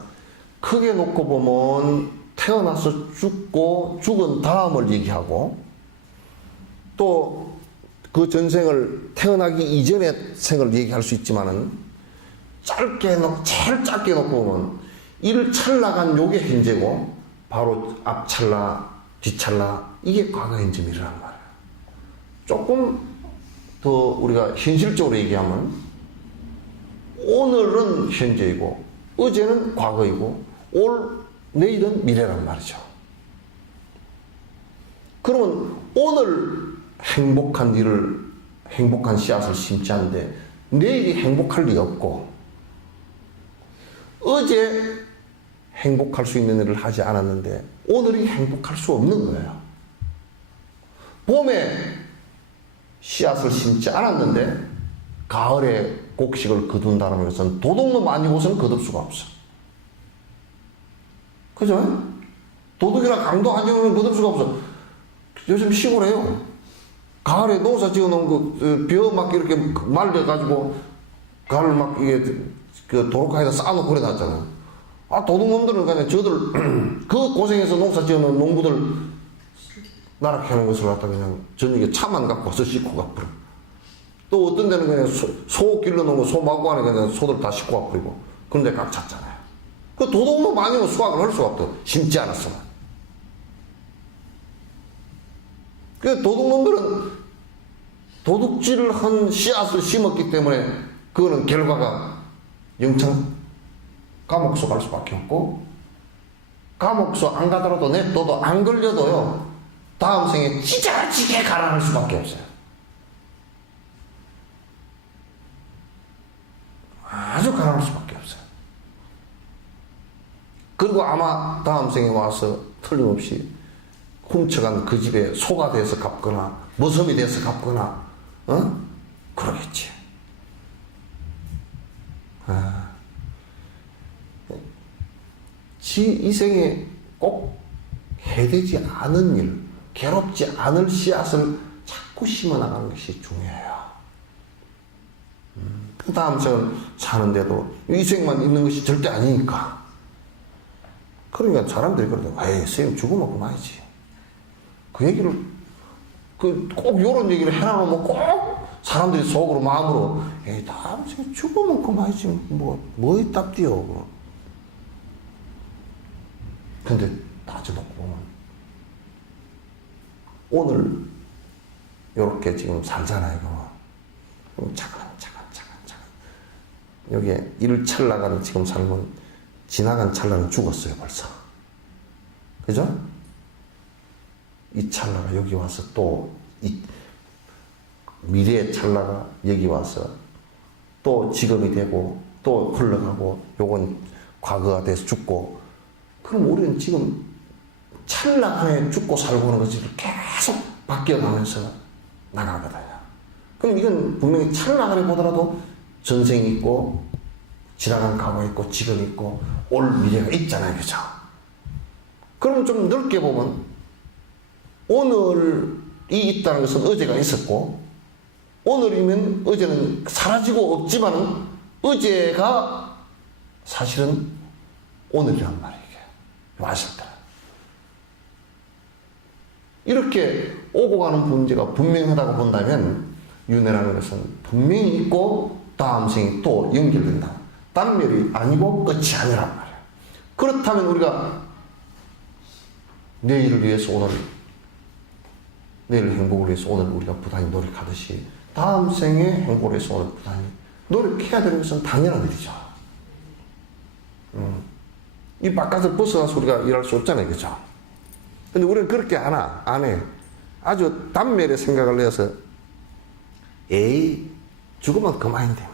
크게 놓고 보면 태어나서 죽고 죽은 다음을 얘기하고 또 그 전생을 태어나기 이전의 생을 얘기할 수 있지만은 제일 짧게 놓고 보면 일 찰나간 요게 현재고 바로 앞 찰나 뒤 찰나 이게 과거 현재 미래란 말이에요. 조금 더 우리가 현실적으로 얘기하면 오늘은 현재이고 어제는 과거이고 내일은 미래란 말이죠. 그러면 오늘 행복한 씨앗을 심지 않는데 내일이 행복할 리 없고 어제 행복할 수 있는 일을 하지 않았는데 오늘이 행복할 수 없는 거예요. 봄에 씨앗을 심지 않았는데 가을에 곡식을 거둔다는 것은 도둑놈 아니고서는 거둘 수가 없어. 그죠? 도둑이나 강도 아니고는 거둘 수가 없어. 요즘 시골에요. 가을에 농사 지어놓은 벼 막 이렇게 말려가지고 가을 막 이게 그 도로가에다 쌓아놓고 그래 놨잖아. 도둑놈들은 그냥 저들 그 고생해서 농사 지어놓은 농부들 나락해놓은 것을 갖다 그냥 저녁에 차만 갖고 와서 씻고 가버려. 또 어떤 데는 그냥 소 길러놓은 거 소 마구 안에 그냥 소들 다 씻고 와버리고 그런 데 각 찼잖아요. 그 도둑놈 아니면 수확을 할 수가 없어. 심지 않았으면. 그 도둑놈들은 도둑질을 한 씨앗을 심었기 때문에 그거는 결과가 영창 감옥소 갈 수밖에 없고 감옥소 안 가더라도 냅둬도 안 걸려도요 다음 생에 찢어지게 가라앉을 수밖에 없어요. 아주 가라앉을 수밖에 없어요. 그리고 아마 다음 생에 와서 틀림없이 훔쳐간 그 집에 소가 돼서 갚거나 머슴이 돼서 갚거나 그러겠지. 이 생에 꼭 해되지 않은 일, 괴롭지 않을 씨앗을 자꾸 심어 나가는 것이 중요해요. 그 다음 생을 사는데도 이 생만 있는 것이 절대 아니니까. 그러니까 사람들이 그러더라고. 에이, 선생님 죽으면 그만이지. 그 얘기를, 꼭 요런 얘기를 해놔놓으면 꼭 사람들이 속으로 마음으로, 에이, 다음 생에 죽으면 그만이지. 뭐에 답디요. 근데 따져놓고 보면, 오늘, 요렇게 지금 살잖아요. 차근. 여기에 일찰나가는 지금 삶은 지나간 찰나는 죽었어요, 벌써. 그죠? 이 찰나가 여기 와서 또, 미래의 찰나가 여기 와서 또 지금이 되고 또 흘러가고 요건 과거가 돼서 죽고, 그럼 우리는 지금 찰나 안에 죽고 살고 하는 것이 계속 바뀌어가면서 나가거든요. 그럼 이건 분명히 찰나 안에 보더라도 전생이 있고 지나간 과거 있고 지금 있고 올 미래가 있잖아요. 그죠? 그럼 좀 넓게 보면 오늘이 있다는 것은 어제가 있었고, 오늘이면 어제는 사라지고 없지만은 어제가 사실은 오늘이란 말이에요. 아실까? 이렇게 오고 가는 문제가 분명하다고 본다면 윤회라는 것은 분명히 있고 다음 생이 또 연결된다. 단멸이 아니고 끝이 아니란 말이에요. 그렇다면 우리가 내일을 위해서 오늘, 내일 행복을 위해서 오늘 우리가 부단히 노력하듯이 다음 생에 행복을 위해서 오늘 부단히 노력해야 되는 것은 당연한 일이죠. 이 바깥을 벗어나서 우리가 일할 수 없잖아요. 그죠? 근데 우리는 그렇게 안 해. 아주 단멸의 생각을 내서, 에이, 죽으면 그만인데,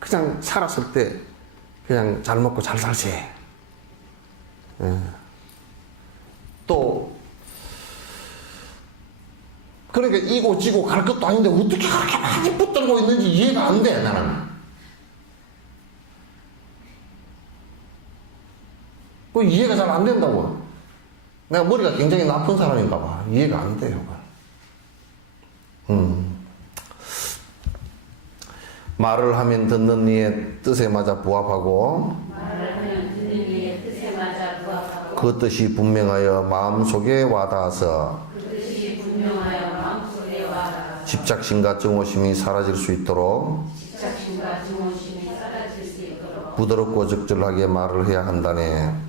그냥 살았을 때, 그냥 잘 먹고 잘 살지. 또, 그러니까 이고 지고 갈 것도 아닌데 어떻게 그렇게 많이 붙들고 있는지 이해가 안 돼, 나는. 그 이해가 잘 안 된다고. 내가 머리가 굉장히 나쁜 사람인가 봐. 이해가 안 돼요. 말을 하면 듣는 이의 뜻에 맞아 부합하고, 그 뜻이 분명하여 마음속에 와닿아서 집착심과 증오심이 사라질 수 있도록 부드럽고 적절하게 말을 해야 한다네.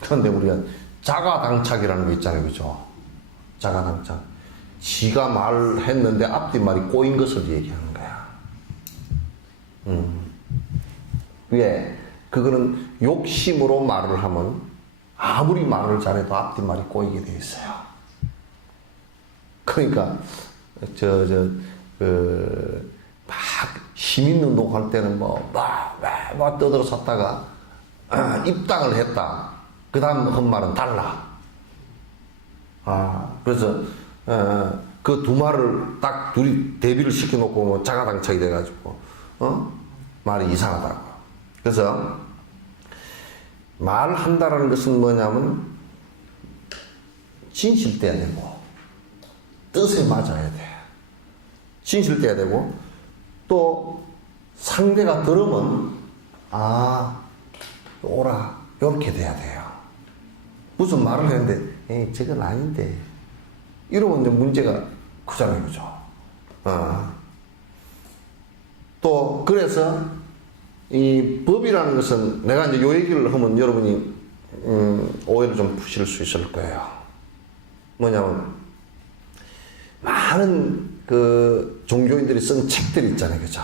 그런데 우리가 자가당착이라는 거 있잖아요. 그죠? 자가당착. 지가 말했는데 앞뒤 말이 꼬인 것을 얘기하는 거야. 왜? 그거는 욕심으로 말을 하면 아무리 말을 잘해도 앞뒤 말이 꼬이게 돼 있어요. 그러니까 막 시민운동 할 때는 막 떠들어 섰다가 입당을 했다. 그 다음 한 말은 달라. 그래서 그 두 말을 딱 둘이 대비를 시켜놓고 뭐 자가당착이 돼가지고 말이 이상하다고. 그래서 말한다라는 것은 뭐냐면 진실돼야 되고 뜻에 맞아야 돼. 진실돼야 되고 또 상대가 들으면 오라 이렇게 돼야 돼요. 무슨 말을 했는데 에이 저건 아닌데 이러면 이제 문제가 크잖아요. 그죠? 또 그래서 이 법이라는 것은 내가 이제 요 얘기를 하면 여러분이 오해를 좀 푸실 수 있을 거예요. 뭐냐면 많은 그 종교인들이 쓴 책들이 있잖아요. 그죠?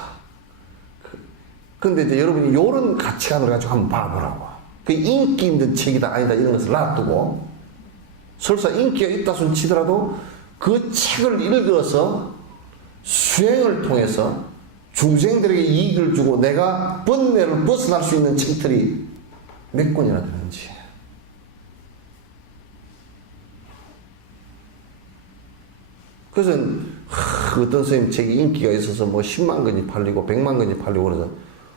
근데 이제 여러분이 요런 가치관을 가지고 한번 봐보라고. 그 인기 있는 책이다 아니다 이런 것을 놔두고 설사 인기가 있다 손 치더라도 그 책을 읽어서 수행을 통해서 중생들에게 이익을 주고 내가 번뇌를 벗어날 수 있는 책들이 몇 권이나 되는지. 그래서 어떤 선생님 책이 인기가 있어서 뭐 10만 권이 팔리고 100만 권이 팔리고 그래서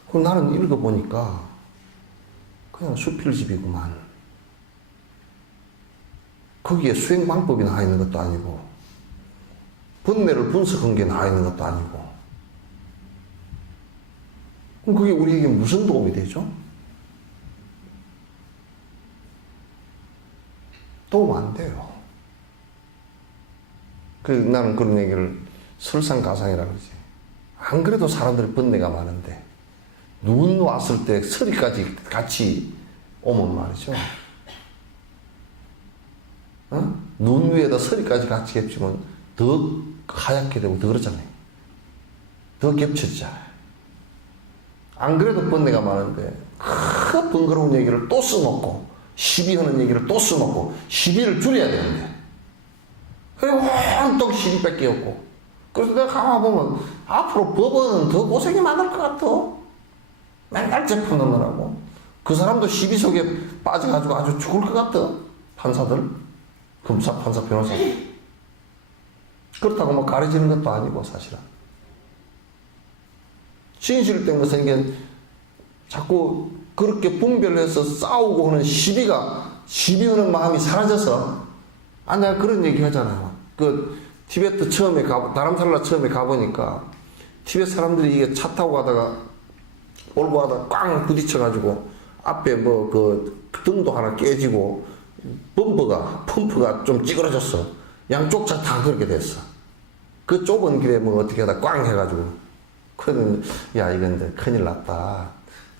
그럼 나는 읽어보니까 그냥 수필집이구만. 거기에 수행 방법이 나와 있는 것도 아니고, 번뇌를 분석한 게 나와 있는 것도 아니고, 그럼 그게 우리에게 무슨 도움이 되죠? 도움 안 돼요. 나는 그런 얘기를 설상가상이라 그러지. 안 그래도 사람들이 번뇌가 많은데, 눈 왔을 때 서리까지 같이 오면 말이죠. 어? 눈 위에다 서리까지 같이 겹치면 더 하얗게 되고 더 그렇잖아요. 더 겹쳐지잖아요. 안 그래도 번뇌가 많은데 그 번거로운 얘기를 또 써놓고 시비하는 얘기를 또 써놓고 시비를 줄여야 되는데 그리고 온통 시비밖에 없고 그래서 내가 가만 보면 앞으로 법원은 더 고생이 많을 것 같아. 맨날 재판 넣느라고 그 사람도 시비 속에 빠져가지고 아주 죽을 것 같아. 판사들 검사, 판사, 변호사 그렇다고 뭐 가려지는 것도 아니고 사실은 진실된 것은 이게 자꾸 그렇게 분별해서 싸우고 하는 시비하는 마음이 사라져서 내가 그런 얘기 하잖아요. 티베트 다람살라 처음에 가보니까 티베트 사람들이 이게 차 타고 가다가 몰고 가다가 꽝 부딪혀가지고 앞에 등도 하나 깨지고 펌프가 좀 찌그러졌어. 양쪽 차 다 그렇게 됐어. 그 좁은 길에 어떻게 하다 꽝 해가지고 그러면 이건 큰일 났다.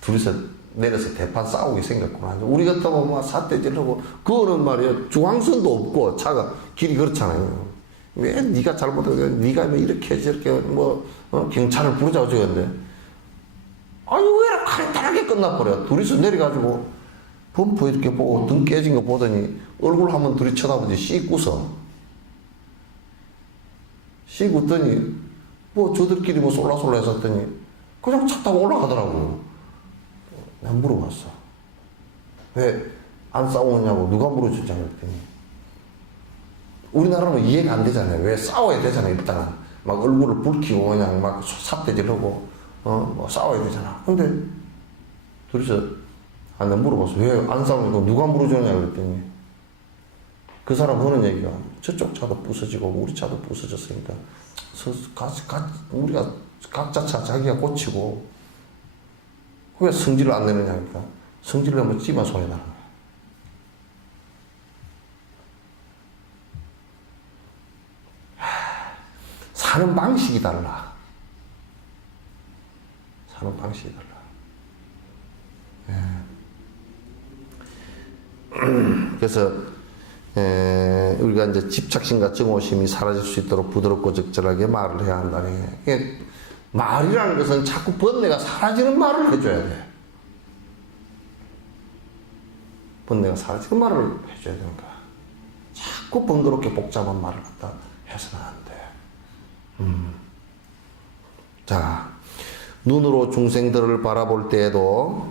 둘이서 내려서 대판 싸우게 생겼구나. 우리 같으면 막 삿대질하고 그거는 말이야 중앙선도 없고 차가 길이 그렇잖아요. 왜 네가 잘못하고 네가 왜 이렇게 저렇게 경찰을 부르자고 저건데 아니 왜 이렇게 간단하게 끝나버려. 둘이서 내려가지고 범퍼 이렇게 보고 등 깨진 거 보더니 얼굴 한번 둘이 쳐다보지 씩 웃어. 씩 웃더니 저들끼리 쏠라쏠라 했었더니 그냥 차 타고 올라가더라고. 내가 물어봤어. 왜 안 싸우느냐고 누가 물어주냐고 그랬더니 우리나라는 이해가 안 되잖아요. 왜 싸워야 되잖아요. 일단은 막 얼굴을 붉히고 그냥 막 삿대질하고 싸워야 되잖아. 근데 둘이서 내가 물어봤어. 왜 안 싸우냐고 누가 물어주냐고 그랬더니 그 사람 하는 얘기가 저쪽 차도 부서지고 우리 차도 부서졌으니까 우리가 각자 차 자기가 고치고 왜 성질을 안 내느냐니까 성질을 내면 찌만 소리 나는 거야. 사는 방식이 달라. 사는 방식이 달라. 그래서 우리가 이제 집착심과 증오심이 사라질 수 있도록 부드럽고 적절하게 말을 해야 한다는 게 말이라는 것은 자꾸 번뇌가 사라지는 말을 해줘야 돼. 번뇌가 사라지는 말을 해줘야 되는 거야. 자꾸 번거롭게 복잡한 말을 갖다 해서는 안 돼. 자, 눈으로 중생들을 바라볼 때에도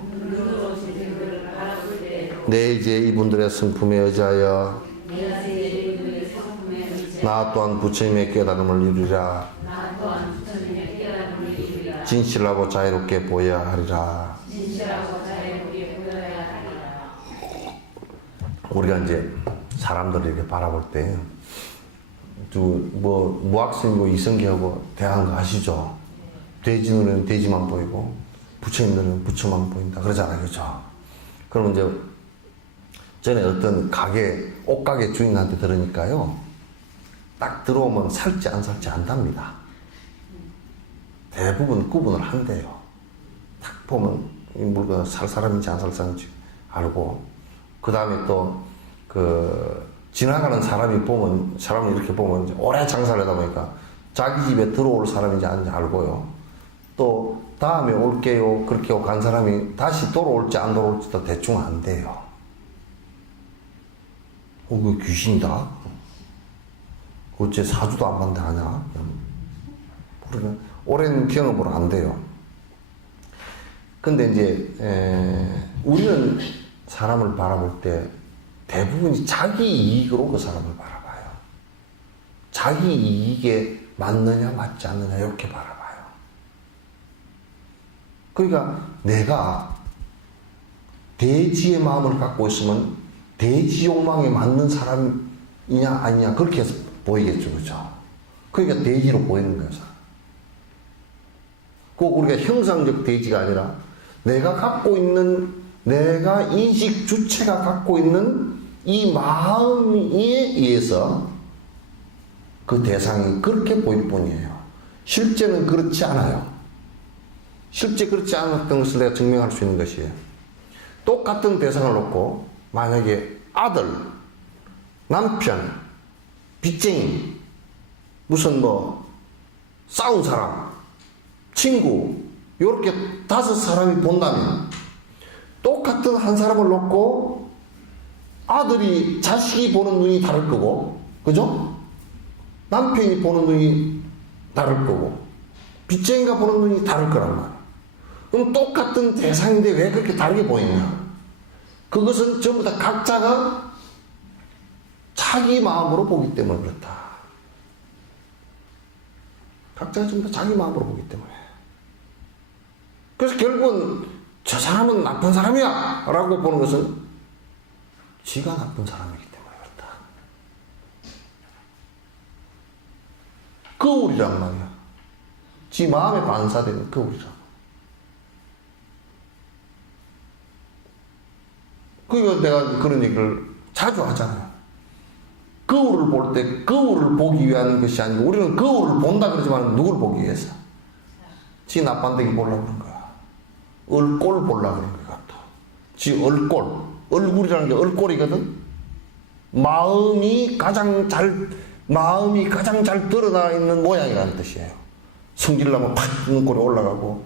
내 이제 이분들의 성품에 의지하여 나 또한 부처님의 깨달음을 이루리라. 진실하고 자유롭게 보여야 하리라. 우리가 이제 사람들을 이렇게 바라볼 때 무학생이고 이성계하고 대화한 거 아시죠? 돼지 눈에는 돼지만 보이고 부처님 눈에는 부처만 보인다 그러잖아요. 그죠? 그러면 이제 전에 어떤 옷가게 주인한테 들으니까요. 딱 들어오면 살지 안 살지 안답니다. 대부분 구분을 한대요. 딱 보면 이 물건 살 사람인지 안 살 사람인지 알고 그 다음에 또 지나가는 사람을 이렇게 보면 이제 오래 장사를 하다 보니까 자기 집에 들어올 사람인지 아닌지 알고요. 또 다음에 올게요 그렇게 간 사람이 다시 돌아올지 안 돌아올지도 대충 안 돼요. 그 귀신이다. 어째 사주도 안 받는데 하냐? 그러면 오랜 경험으로 안 돼요. 근데 이제 우리는 사람을 바라볼 때 대부분이 자기 이익으로 그 사람을 바라봐요. 자기 이익에 맞느냐 맞지 않느냐 이렇게 바라봐요. 그러니까 내가 대지의 마음을 갖고 있으면 대지 욕망에 맞는 사람 아니냐 그렇게 해서 보이겠죠, 그죠? 그러니까 대지로 보이는 거죠. 꼭 우리가 형상적 대지가 아니라 내가 갖고 있는, 내가 인식 주체가 갖고 있는 이 마음에 의해서 그 대상이 그렇게 보일 뿐이에요. 실제는 그렇지 않아요. 실제 그렇지 않았던 것을 내가 증명할 수 있는 것이에요. 똑같은 대상을 놓고 만약에 아들, 남편, 빚쟁이, 무슨 뭐 싸운 사람, 친구 이렇게 5사람이 본다면 똑같은 한 사람을 놓고 아들이 자식이 보는 눈이 다를 거고, 그죠? 남편이 보는 눈이 다를 거고, 빚쟁이가 보는 눈이 다를 거란 말이야. 그럼 똑같은 대상인데 왜 그렇게 다르게 보이냐? 그것은 전부 다 각자가 자기 마음으로 보기 때문에 그렇다. 각자가 전부 다 자기 마음으로 보기 때문에. 그래서 결국은 저 사람은 나쁜 사람이야 라고 보는 것은 지가 나쁜 사람이기 때문에 그렇다. 거울이란 말이야. 지 마음에 반사되는 거울이란. 그러니까 내가 그런 얘기를 자주 하잖아요. 거울을 볼 때 거울을 보기 위한 것이 아니고 우리는 거울을 본다 그러지만 누굴 보기 위해서? 지 나빤데기 보려고 그런 거야. 얼꼴 보려고 그런 거야. 또. 지 얼꼴. 얼굴이라는 게 얼꼴이거든. 마음이 가장 잘 드러나 있는 모양이라는 뜻이에요. 성질나면 팍 눈꼴이 올라가고,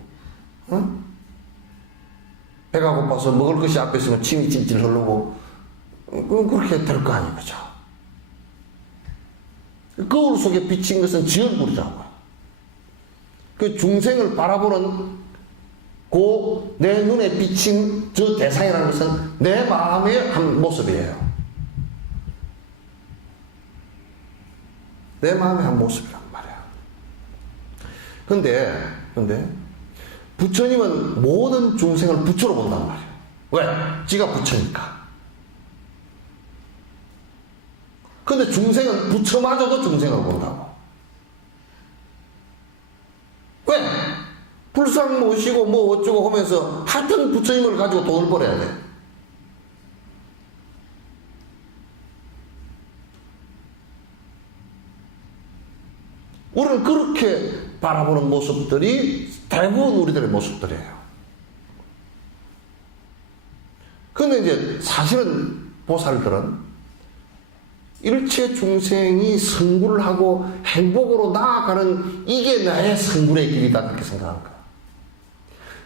응? 배가 고파서 먹을 것이 앞에 있으면 침이 찔찔 흐르고, 그렇게 될 거 아니에요, 그죠? 거울 속에 비친 것은 지 얼굴이라고요. 그 중생을 바라보는 내 눈에 비친 저 대상이라는 것은 내 마음의 한 모습이에요. 내 마음의 한 모습이란 말이야. 근데 부처님은 모든 중생을 부처로 본단 말이야. 왜? 지가 부처니까. 근데 중생은 부처마저도 중생을 본다고. 왜? 불상 모시고 뭐 어쩌고 하면서 하여튼 부처님을 가지고 돈을 벌어야 돼. 우리는 그렇게 바라보는 모습들이 대부분 우리들의 모습들이에요. 근데 이제 사실은 보살들은 일체 중생이 성불을 하고 행복으로 나아가는 이게 나의 성불의 길이다 그렇게 생각하는 거야.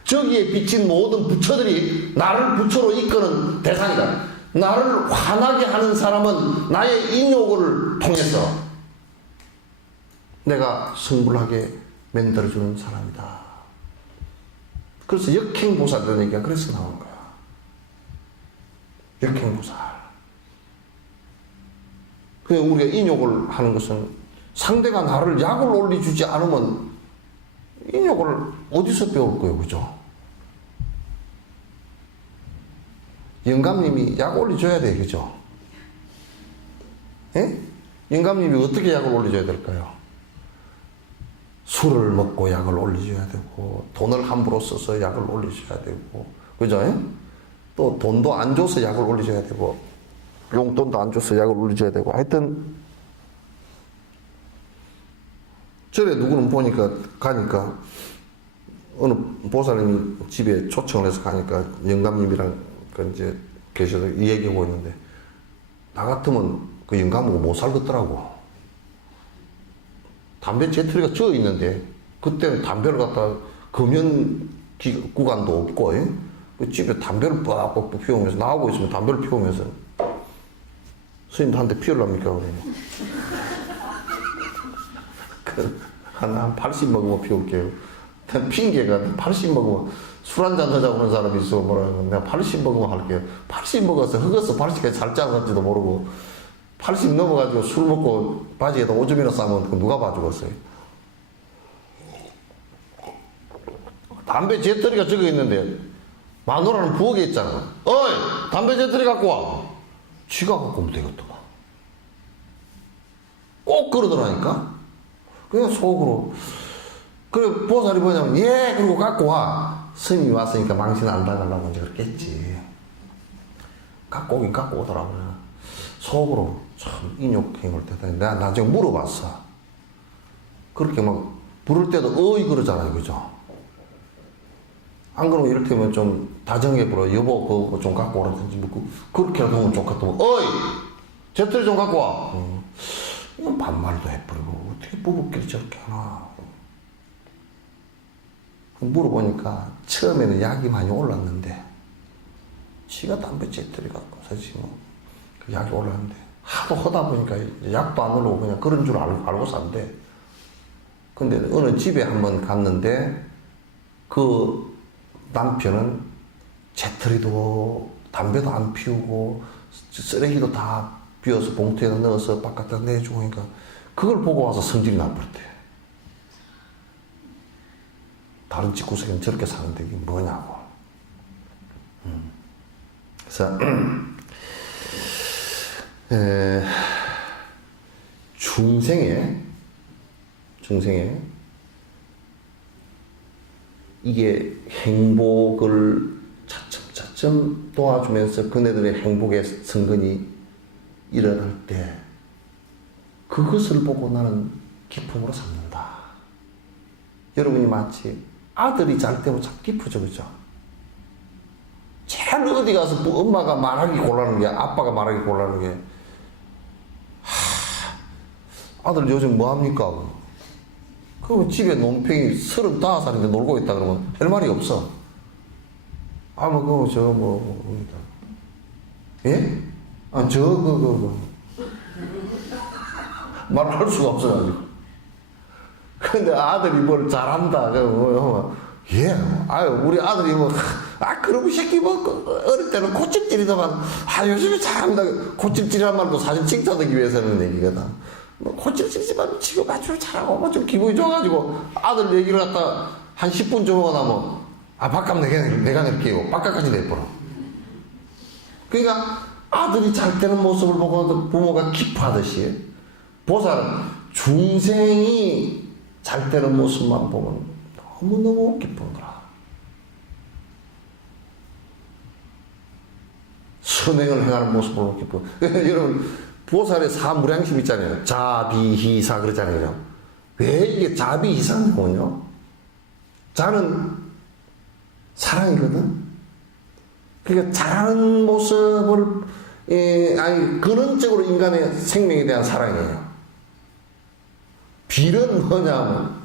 저기에 비친 모든 부처들이 나를 부처로 이끄는 대상이다. 나를 화나게 하는 사람은 나의 인욕을 통해서 내가 성불하게 만들어주는 사람이다. 그래서 역행보살이라는 얘기가 그래서 나온 거야. 역행보살. 우리가 인욕을 하는 것은 상대가 나를 약을 올려주지 않으면 인욕을 어디서 배울 거예요, 그죠? 영감님이 약 올려줘야 돼, 그죠? 예? 영감님이 어떻게 약을 올려줘야 될까요? 술을 먹고 약을 올려줘야 되고, 돈을 함부로 써서 약을 올려줘야 되고, 그죠? 예? 또 돈도 안 줘서 약을 올려줘야 되고, 용돈도 안 줘서 약을 올려줘야 되고, 하여튼, 절에 누구는 가니까, 어느 보살님이 집에 초청을 해서 가니까, 영감님이랑 이제 계셔서 얘기하고 있는데, 나 같으면 그 영감하고 못 살겠더라고. 담배 재떨이가 쪄 있는데, 그때는 담배를 갖다 금연 구간도 없고, 예? 그 집에 담배를 빡빡 피우면서, 나오고 있으면 담배를 피우면서, 스님도 한 대 피우랍니까? 한 80 먹으면 피울게요. 핑계가 80 먹으면 술 한잔 하자고 하는 사람이 있어. 뭐라고. 내가 80 먹으면 할게요. 80 먹어서 흑어서 80까지 살지 않았지도 모르고 80 넘어가지고 술 먹고 바지에다 오줌이나 싸면 누가 봐주겠어요? 담배 재떨이가 적어 있는데 마누라는 부엌에 있잖아. 어이! 담배 재떨이 갖고 와! 지가 갖고 오면 되겠더만. 꼭 그러더라니까. 그냥 속으로. 그래, 보살이 뭐냐면, 예! 그러고 갖고 와. 스님이 왔으니까 망신 안 당하려고 이제 그랬겠지. 갖고 오긴 갖고 오더라고요. 속으로 참 인욕행을 대단히. 내가 나중에 물어봤어. 그렇게 막 부를 때도 어이 그러잖아요. 그죠? 안 그러면 이를테면 좀 다정하게 불어. 여보, 그거 좀 갖고 오라든지. 뭐 그렇게라도 하면 좋겠다고. 어이! 제트리 좀 갖고 와. 이건 반말도 해버리고. 어떻게 부부끼리 저렇게 하나. 물어보니까 처음에는 약이 많이 올랐는데 지가 담배 제트리 갖고 사지 뭐. 그 약이 올랐는데 하도 하다 보니까 약도 안 올라오고 그냥 그런 줄 알고 산대. 근데 어느 집에 한번 갔는데 그 남편은 제트리도 담배도 안 피우고 쓰레기도 다 비워서 봉투에다 넣어서 바깥에 내주고 하니까 그걸 보고 와서 성질이 나버렸대. 다른 집구석에는 저렇게 사는데 이게 뭐냐고. 그래서 중생에 이게 행복을 차츰 도와주면서 그네들의 행복의 성근이 일어날 때 그것을 보고 나는 기쁨으로 삼는다. 여러분이 마치 아들이 잘 때면 참 기쁘죠, 그죠? 제일 어디 가서 뭐 엄마가 말하기 곤란한 게, 아빠가 말하기 곤란한 게, 아들 요즘 뭐 합니까? 그러면 집에 논팽이 35살인데 놀고 있다 그러면 할 말이 없어. 예? 말을 할 수가 없어가지고. 근데 아들이 뭘 잘한다. 그러면, 예, 우리 아들이 그럼 이 새끼 어릴 때는 코찔찔이더만, 요즘에 잘한다. 코찔찔이란 말도 사실 칭찬하기 위해서는 얘기거든. 코찔찔이지만 지금 아주 잘하고, 좀 기분이 좋아가지고, 아들 얘기를 갖다 한 10분 정도 나면, 밥값 내가 낼게요. 밥값까지 내버려. 그러니까 아들이 잘 되는 모습을 보고 부모가 기뻐하듯이, 보살은 중생이 잘 되는 모습만 보면 너무너무 기쁜 거라. 선행을 행하는 모습을 보면 기뻐. 여러분, 보살의 사무량심 있잖아요. 자비희사 그러잖아요. 왜 이게 자비희사냐면요. 자는 사랑이거든. 그러니까 잘하는 모습을, 근원적으로 인간의 생명에 대한 사랑이에요. 비는 뭐냐면,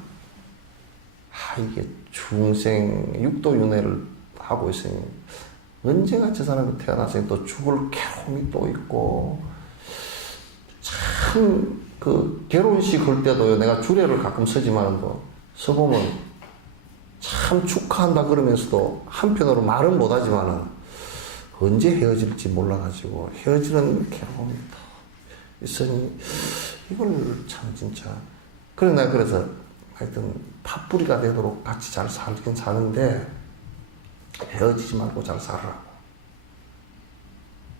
이게 중생, 육도윤회를 하고 있으니, 언제가 저 사람이 태어났으니 또 죽을 괴로움이 또 있고, 참, 결혼식 할 때도요, 내가 주례를 가끔 서지만, 서보면, 참 축하한다 그러면서도, 한편으로 말은 못하지만은, 언제 헤어질지 몰라가지고, 헤어지는 괴로움이 또 있으니, 이걸 참 진짜, 그래서 하여튼 팥뿌리가 되도록 같이 잘 살긴 사는데 헤어지지 말고 잘 살으라고.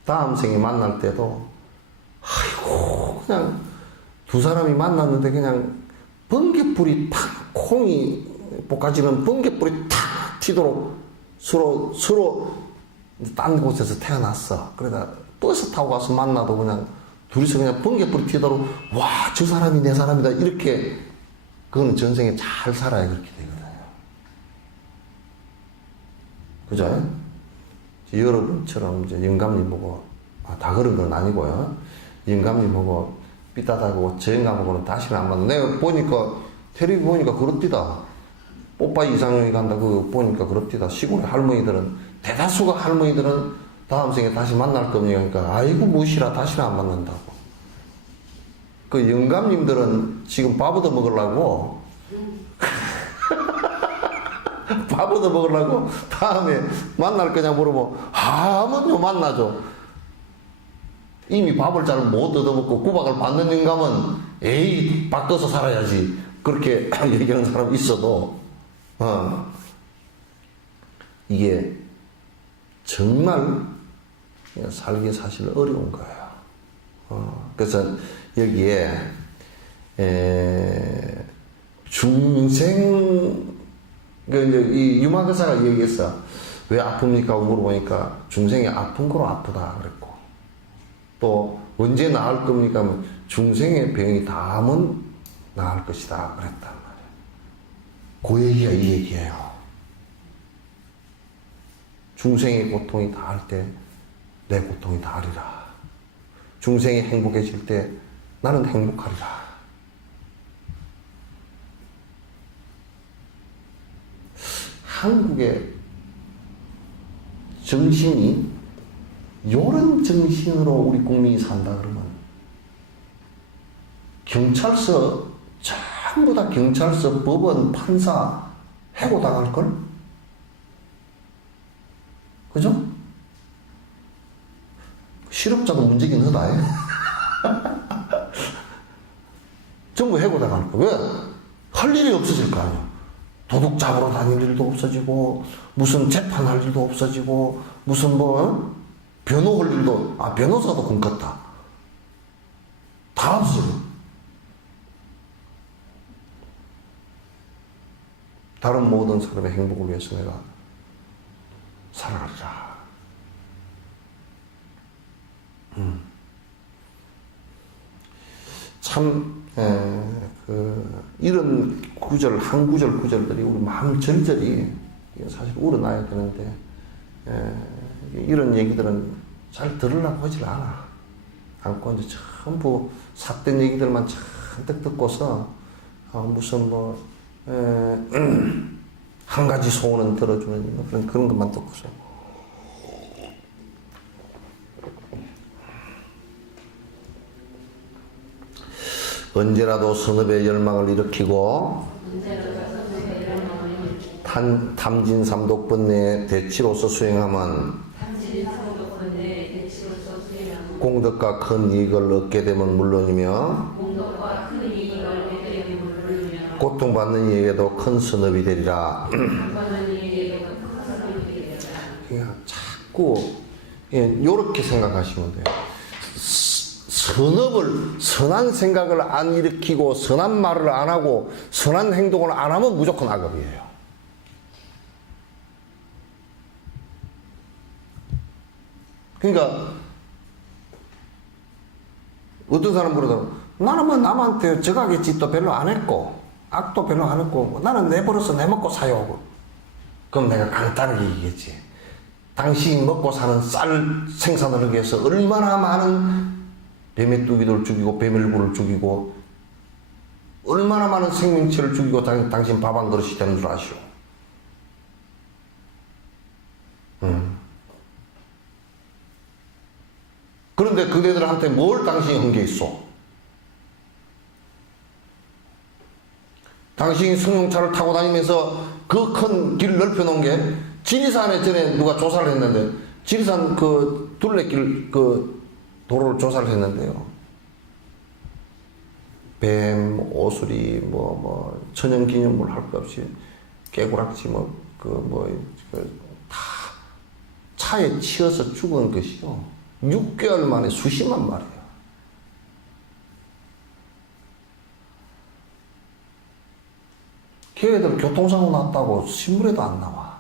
다음 생에 만날 때도 그냥 두 사람이 만났는데 그냥 번개불이 탁, 콩이 볶아지는 번개불이 탁 튀도록 서로 딴 곳에서 태어났어. 그러다 버스 타고 가서 만나도 그냥 둘이서 그냥 번개불이 튀도록 와, 저 사람이 내 사람이다. 이렇게 그거는 전생에 잘 살아야 그렇게 되거든요. 그죠? 여러분처럼 이제 영감님 보고 다 그런 건 아니고요. 영감님 보고 삐딱하고 저 영감 보고는 다시는 안 만나. 내가 보니까 텔레비 보니까 그렇디다. 뽀빠이 이상형이 간다 그거 보니까 그렇디다. 시골의 할머니들은 대다수가 할머니들은 다음 생에 다시 만날 겁니다. 그러니까 아이고 무시라 다시는 안 만난다고. 그 영감님들은 지금 밥 얻어 먹으려고 밥 얻어 먹으려고 다음에 만날 거냐 물어보면 하면요 만나죠. 이미 밥을 잘 못 얻어먹고 구박을 받는 영감은 에이 바꿔서 살아야지 그렇게 얘기하는 사람이 있어도 이게 정말 살기 사실 어려운 거예요. 그래서 여기에 중생, 이제 이 유마거사가 얘기했어. 왜 아픕니까? 물어보니까 중생이 아픈 거로 아프다 그랬고, 또 언제 나을 겁니까? 하면 중생의 병이 닿으면 나을 것이다 그랬단 말이에요. 그 얘기가 이 얘기예요. 중생의 고통이 닿을 때 내 고통이 닿으리라. 중생이 행복해질 때 나는 행복하리라. 한국의 정신이 요런 정신으로 우리 국민이 산다 그러면 경찰서 전부 다 경찰서, 법원, 판사 해고당할걸? 그죠? 실업자도 문제긴 하다. 전부 해고당할 거. 왜? 할 일이 없어질 거 아니야. 도둑 잡으러 다닐 일도 없어지고, 무슨 재판할 일도 없어지고, 무슨 변호할 일도, 변호사도 굶겼다. 다 없어져. 다른 모든 사람의 행복을 위해서 내가 살아가리라. 참, 이런 구절, 한 구절들이 우리 마음 절절히 사실 우러나야 되는데, 이런 얘기들은 잘 들으려고 하질 않아. 않고 이제 전부 삿된 얘기들만 잔뜩 듣고서, 무슨 한 가지 소원은 들어주는 그런 것만 듣고서. 언제라도 선업의 열망을 일으키고 탐진삼독번뇌의 대치로서 수행하면 공덕과 큰 이익을 얻게 되면 물론이며 고통받는 이에게도 큰 선업이 되리라. 그냥 자꾸 이렇게 생각하시면 돼요. 선한 생각을 안 일으키고 선한 말을 안 하고 선한 행동을 안 하면 무조건 악업이에요. 그러니까 어떤 사람 그러더라고. 나는 뭐 남한테 저가게 짓도 별로 안 했고 악도 별로 안 했고 나는 내 벌어서 내 먹고 사요. 그럼 내가 간단하게 얘기했지. 당신이 먹고 사는 쌀 생산을 하기 위해서 얼마나 많은 뱀의뚜기들 죽이고 뱀일구를 죽이고 얼마나 많은 생명체를 죽이고 당신 밥 한 그릇이 되는 줄 아시오. 그런데 그대들한테 뭘 당신이 한 게 있어? 당신이 승용차를 타고 다니면서 그 큰 길 넓혀놓은 게 지리산에 전에 누가 조사를 했는데 지리산 그 둘레길 그 도로를 조사를 했는데요. 뱀, 오수리, 천연기념물 할 것 없이 깨구락지 다 차에 치여서 죽은 것이요. 6개월 만에 수십만 마리예요. 걔네들 교통사고 났다고 신문에도 안 나와.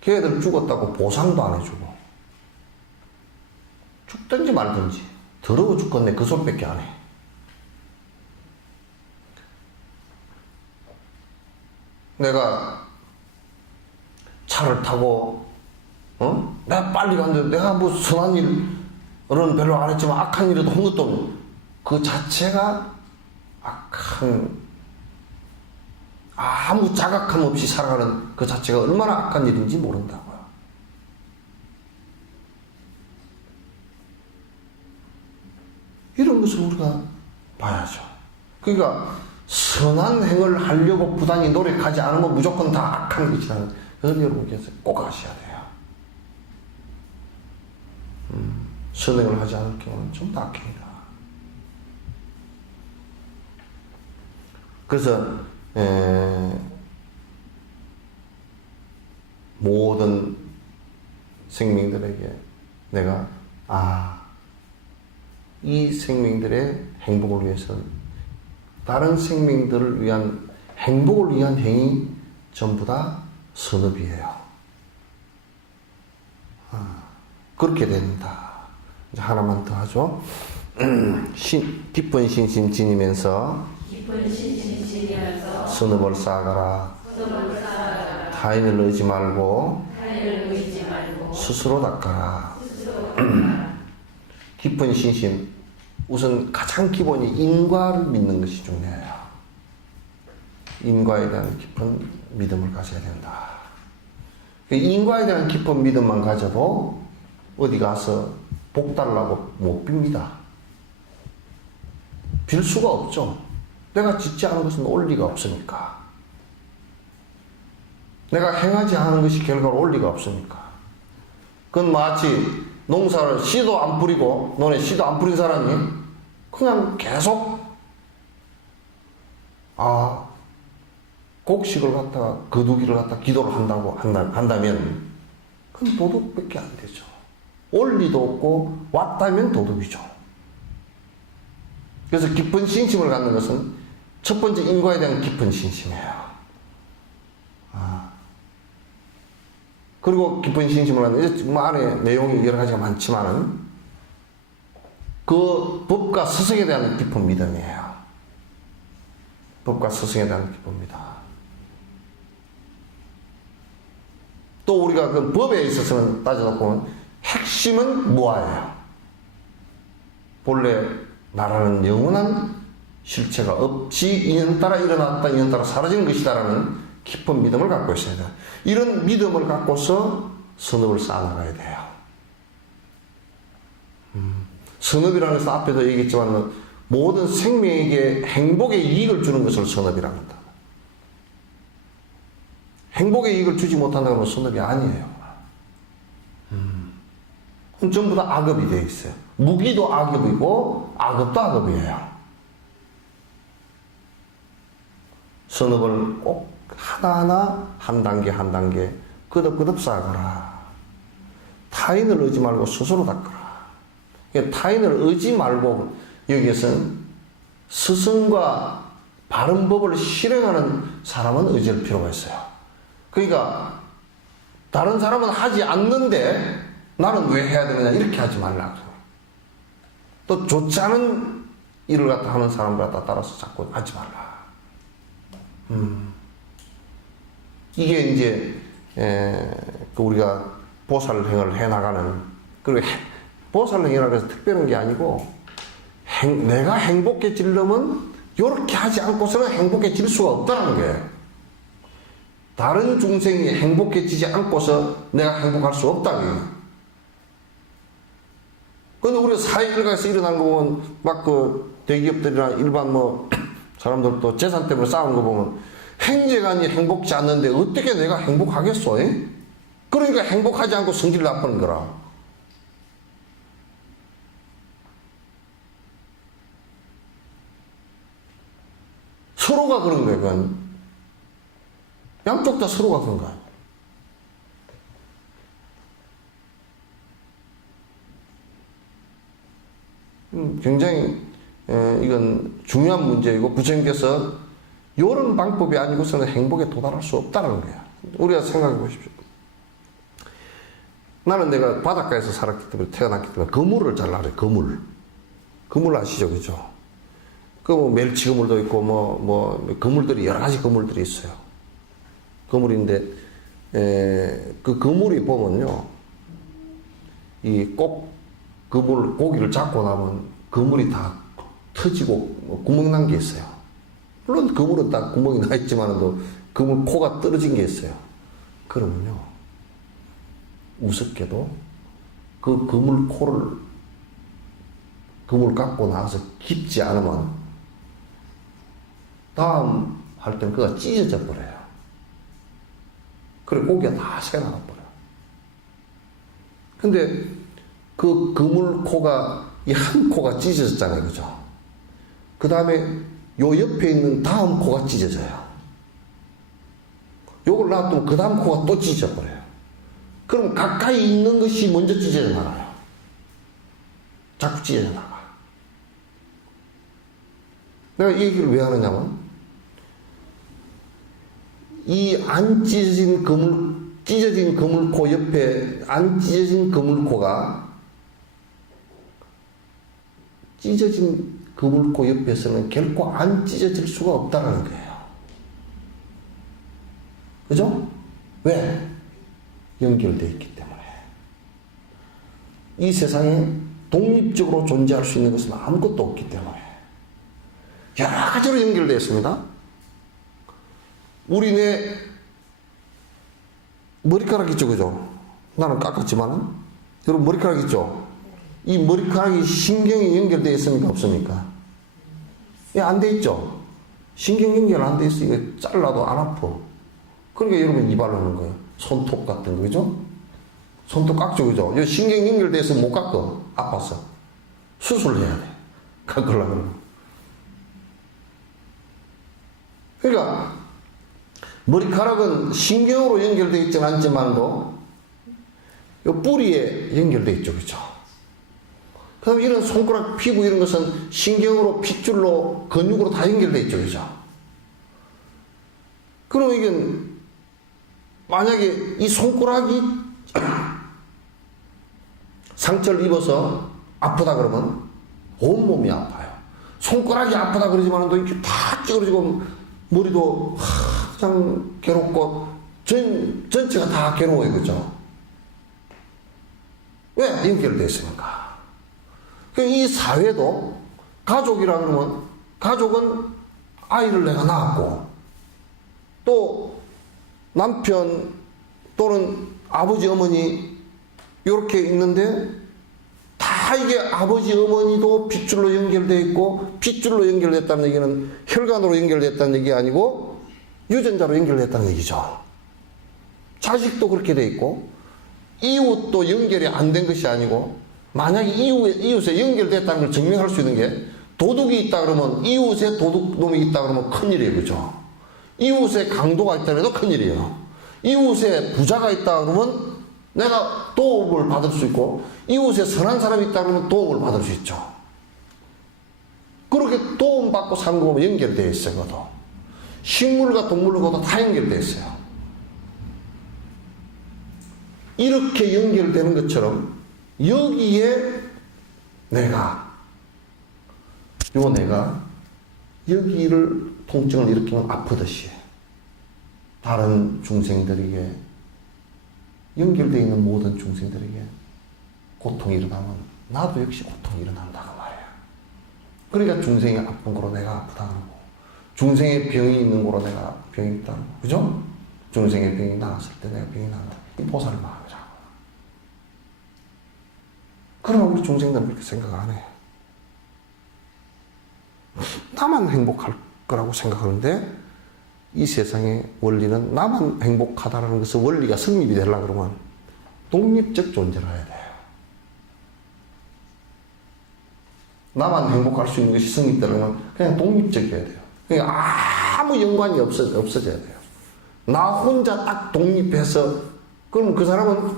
걔네들 죽었다고 보상도 안 해주고. 죽든지 말든지. 더러워 죽겠네. 그 소리밖에 안 해. 내가 차를 타고, 내가 빨리 갔는데 내가 뭐 선한 일은 별로 안 했지만 악한 일에도 한 것도 없고, 그 자체가 악한, 아무 자각함 없이 살아가는 그 자체가 얼마나 악한 일인지 모른다고요. 이런 것을 우리가 봐야죠. 그러니까 선한 행을 하려고 부단히 노력하지 않으면 무조건 다 악한 것이라는 것을 여러분께서 꼭 아셔야 돼요. 선행을 하지 않을 경우는 전부 다 악행이다. 그래서 모든 생명들에게 내가 이 생명들의 행복을 위해서는 다른 생명들을 위한 행복을 위한 행위 전부 다 선업이에요. 그렇게 된다. 이제 하나만 더 하죠. 깊은 신심 지니면서 선업을 쌓아가라. 타인을 의지 말고 스스로 닦아라. 깊은 신심. 우선 가장 기본이 인과를 믿는 것이 중요해요. 인과에 대한 깊은 믿음을 가져야 된다. 인과에 대한 깊은 믿음만 가져도 어디 가서 복 달라고 못 빕니다. 빌 수가 없죠. 내가 짓지 않은 것은 올 리가 없으니까. 내가 행하지 않은 것이 결과로 올 리가 없으니까. 그건 마치 농사를 씨도 안 뿌리고 너네 씨도 안 뿌린 사람이 그냥 계속 곡식을 갖다가 거두기를 갖다 기도를 한다면 그건 도둑밖에 안 되죠. 올 리도 없고 왔다면 도둑이죠. 그래서 깊은 신심을 갖는 것은 첫 번째 인과에 대한 깊은 신심이에요. 그리고 깊은 신심을 갖는 안에 내용이 여러 가지가 많지만은 그 법과 스승에 대한 깊은 믿음이에요. 법과 스승에 대한 깊은 믿음. 또 우리가 그 법에 있어서는 따져서 보면 핵심은 무아예요. 본래 나라는 영원한 실체가 없이 인연 따라 일어났다 인연 따라 사라지는 것이다라는 깊은 믿음을 갖고 있어야 돼요. 이런 믿음을 갖고서 선업을 쌓아나가야 돼요. 선업이라는 것은 앞에도 얘기했지만 모든 생명에게 행복의 이익을 주는 것을 선업이라고 한다. 행복의 이익을 주지 못한다는 건 선업이 아니에요. 전부 다 악업이 되어 있어요. 무기도 악업이고 악업도 악업이에요. 선업을 꼭 하나하나 한 단계 한 단계 끄덕끄덕 쌓아가라. 타인을 의지 말고 스스로 닦아라. 타인을 의지 말고 여기에서는 스승과 바른 법을 실행하는 사람은 의지할 필요가 있어요. 그러니까 다른 사람은 하지 않는데 나는 왜 해야 되느냐 이렇게 하지 말라. 또 좋지 않은 일을 갖다 하는 사람을 갖다 따라서 자꾸 하지 말라. 이게 이제 우리가 보살행을 해나가는, 그리고 보살행이라고 해서 특별한 게 아니고 내가 행복해지려면 이렇게 하지 않고서는 행복해질 수가 없다는 거예요. 다른 중생이 행복해지지 않고서 내가 행복할 수 없다는 거예요. 근데 우리가 사회 일가에서 일어나는 거 보면 막 그 대기업들이나 일반 사람들도 재산 때문에 싸우는 거 보면 행제간이 행복지 않는데 어떻게 내가 행복하겠어? 그러니까 행복하지 않고 성질 나쁘는 거라. 서로가 그런 거예요. 그건. 양쪽 다 서로가 그런 거야. 굉장히 이건 중요한 문제이고 부처님께서 이런 방법이 아니고서는 행복에 도달할 수 없다는 거야. 우리가 생각해 보십시오. 나는 내가 바닷가에서 살았기 때문에 태어났기 때문에 그물을 잘 알아요. 그물 아시죠? 그죠? 그 멸치 그물도 있고 그물들이 여러 가지 그물들이 있어요. 그물인데 그 그물이 보면요, 이 꼭 그물 고기를 잡고 나면 그물이 다 터지고 구멍 난 게 있어요. 물론 그물은 다 구멍이 나 있지만도 그물 코가 떨어진 게 있어요. 그러면요, 우습게도 그 그물 코를 그물 갖고 나서 깊지 않으면 다음 할 때는 그가 찢어져 버려요. 그래 고기가 다 새나가 버려요. 근데 그 그물 코가 이 한 코가 찢어졌잖아요. 그죠? 그 다음에 요 옆에 있는 다음 코가 찢어져요. 요걸 놔두면 그 다음 코가 또 찢어져 버려요. 그럼 가까이 있는 것이 먼저 찢어져 나가요. 자꾸 찢어져 나가. 내가 이 얘기를 왜 하느냐면, 이 안 찢어진 찢어진 그물코 옆에 안 찢어진 그물코가 찢어진 그물코 옆에서는 결코 안 찢어질 수가 없다는 거예요. 그죠? 왜? 연결되어 있기 때문에. 이 세상에 독립적으로 존재할 수 있는 것은 아무것도 없기 때문에 여러 가지로 연결되어 있습니다. 우리 내 머리카락 있죠, 그죠? 나는 깎았지만 여러분 머리카락 있죠? 이 머리카락이 신경이 연결되어 있습니까, 없습니까? 예, 안 돼 있죠? 신경 연결 안 돼 있어. 이거 잘라도 안 아파. 그러니까 여러분 이발을 하는 거예요. 손톱 같은 거, 그죠? 손톱 깎죠, 그죠? 이 신경 연결되어 있으면 못 깎아. 아파서. 수술해야 돼. 깎으려면. 그러니까 머리카락은 신경으로 연결되어 있지는 않지만도 이 뿌리에 연결되어 있죠, 그죠? 그 다음에 이런 손가락 피부 이런 것은 신경으로, 핏줄로, 근육으로 다 연결되어 있죠, 그죠? 그럼 이건 만약에 이 손가락이 상처를 입어서 아프다 그러면 온몸이 아파요. 손가락이 아프다 그러지만 또 이렇게 다 찌그러지고 머리도 그냥 괴롭고 전체가 다 괴로워요, 그죠? 왜? 연결되어 있으니까. 이 사회도 가족이라 그러면 가족은 아이를 내가 낳았고 또 남편 또는 아버지 어머니 이렇게 있는데 다 이게 아버지 어머니도 핏줄로 연결되어 있고 핏줄로 연결됐다는 얘기는 혈관으로 연결됐다는 얘기 아니고 유전자로 연결됐다는 얘기죠. 자식도 그렇게 돼 있고 이웃도 연결이 안 된 것이 아니고 만약에 이웃에 연결됐다는 걸 증명할 수 있는 게 도둑이 있다 그러면 이웃에 도둑놈이 있다 그러면 큰일이에요, 그죠? 이웃에 강도가 있다 해도 큰일이에요. 이웃에 부자가 있다 그러면 내가 도움을 받을 수 있고 이웃에 선한 사람이 있다 그러면 도움을 받을 수 있죠. 그렇게 도움받고 사는 거면 연결되어 있어요. 그것도. 식물과 동물과도 다 연결되어 있어요. 이렇게 연결되는 것처럼 여기에 내가 여기를 통증을 일으키면 아프듯이 다른 중생들에게 연결되어 있는 모든 중생들에게 고통이 일어나면 나도 역시 고통이 일어난다고 말이에요. 그러니까 중생이 아픈 거로 내가 아프다 그러고 중생의 병이 있는 거로 내가 병이 있다 그러고 그죠? 중생의 병이 나았을 때 내가 병이 난다. 이 보살 마음이라고. 그러나 우리 중생들은 그렇게 생각 안 해요. 나만 행복할 거라고 생각하는데 이 세상의 원리는 나만 행복하다는 것은 원리가 성립이 되려고 그러면 독립적 존재를 해야 돼요. 나만 행복할 수 있는 것이 성립되려면 그냥 독립적이어야 돼요. 그러니까 아무 연관이 없어져야 돼요. 나 혼자 딱 독립해서 그럼 그 사람은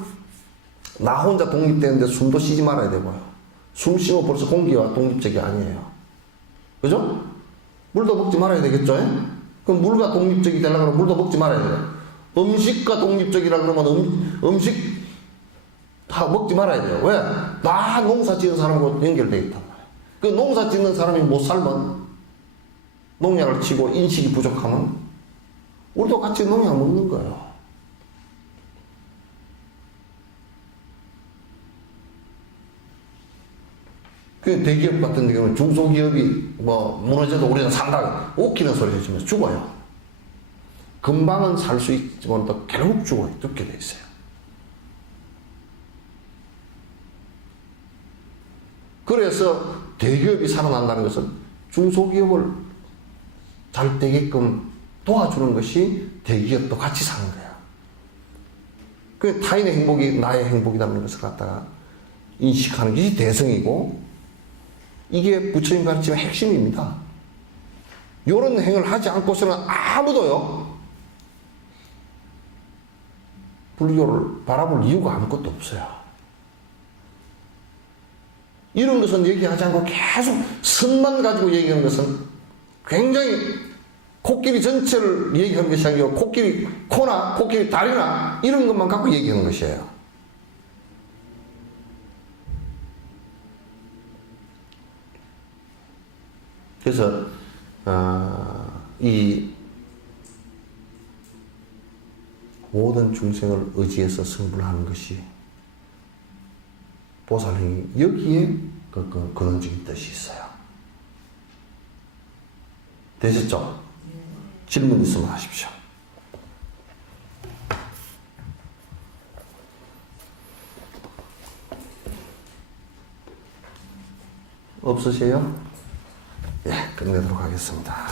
나 혼자 독립되는데 숨도 쉬지 말아야 되고요. 숨 쉬면 벌써 공기와 독립적이 아니에요. 그죠? 물도 먹지 말아야 되겠죠? 그럼 물과 독립적이 되려고 하면 물도 먹지 말아야 돼요. 음식과 독립적이라 그러면 음식 다 먹지 말아야 돼요. 왜? 나 농사 지은 사람하고 연결되어 있단 말이에요. 그 농사 짓는 사람이 못 살면 농약을 치고 인식이 부족하면 우리도 같이 농약 먹는 거예요. 그 대기업 같은 경우는 중소기업이 뭐 무너져도 우리는 산다. 웃기는 소리 해주면 죽어요. 금방은 살 수 있지만 또 결국 죽어요. 죽게 돼 있어요. 그래서 대기업이 살아난다는 것은 중소기업을 잘 되게끔 도와주는 것이 대기업도 같이 사는 거예요. 그 타인의 행복이 나의 행복이라는 것을 갖다가 인식하는 것이 대성이고 이게 부처님 가르침의 핵심입니다. 이런 행을 하지 않고서는 아무도요 불교를 바라볼 이유가 아무것도 없어요. 이런 것은 얘기하지 않고 계속 선만 가지고 얘기하는 것은 굉장히 코끼리 전체를 얘기하는 것이 아니고 코끼리 코나 코끼리 다리나 이런 것만 갖고 얘기하는 것이에요. 그래서 이 모든 중생을 의지해서 승부를 하는 것이 보살행위, 여기에 근원적인 뜻이 있어요. 되셨죠? 질문 있으면 하십시오. 없으세요? 예, 끝내도록 하겠습니다.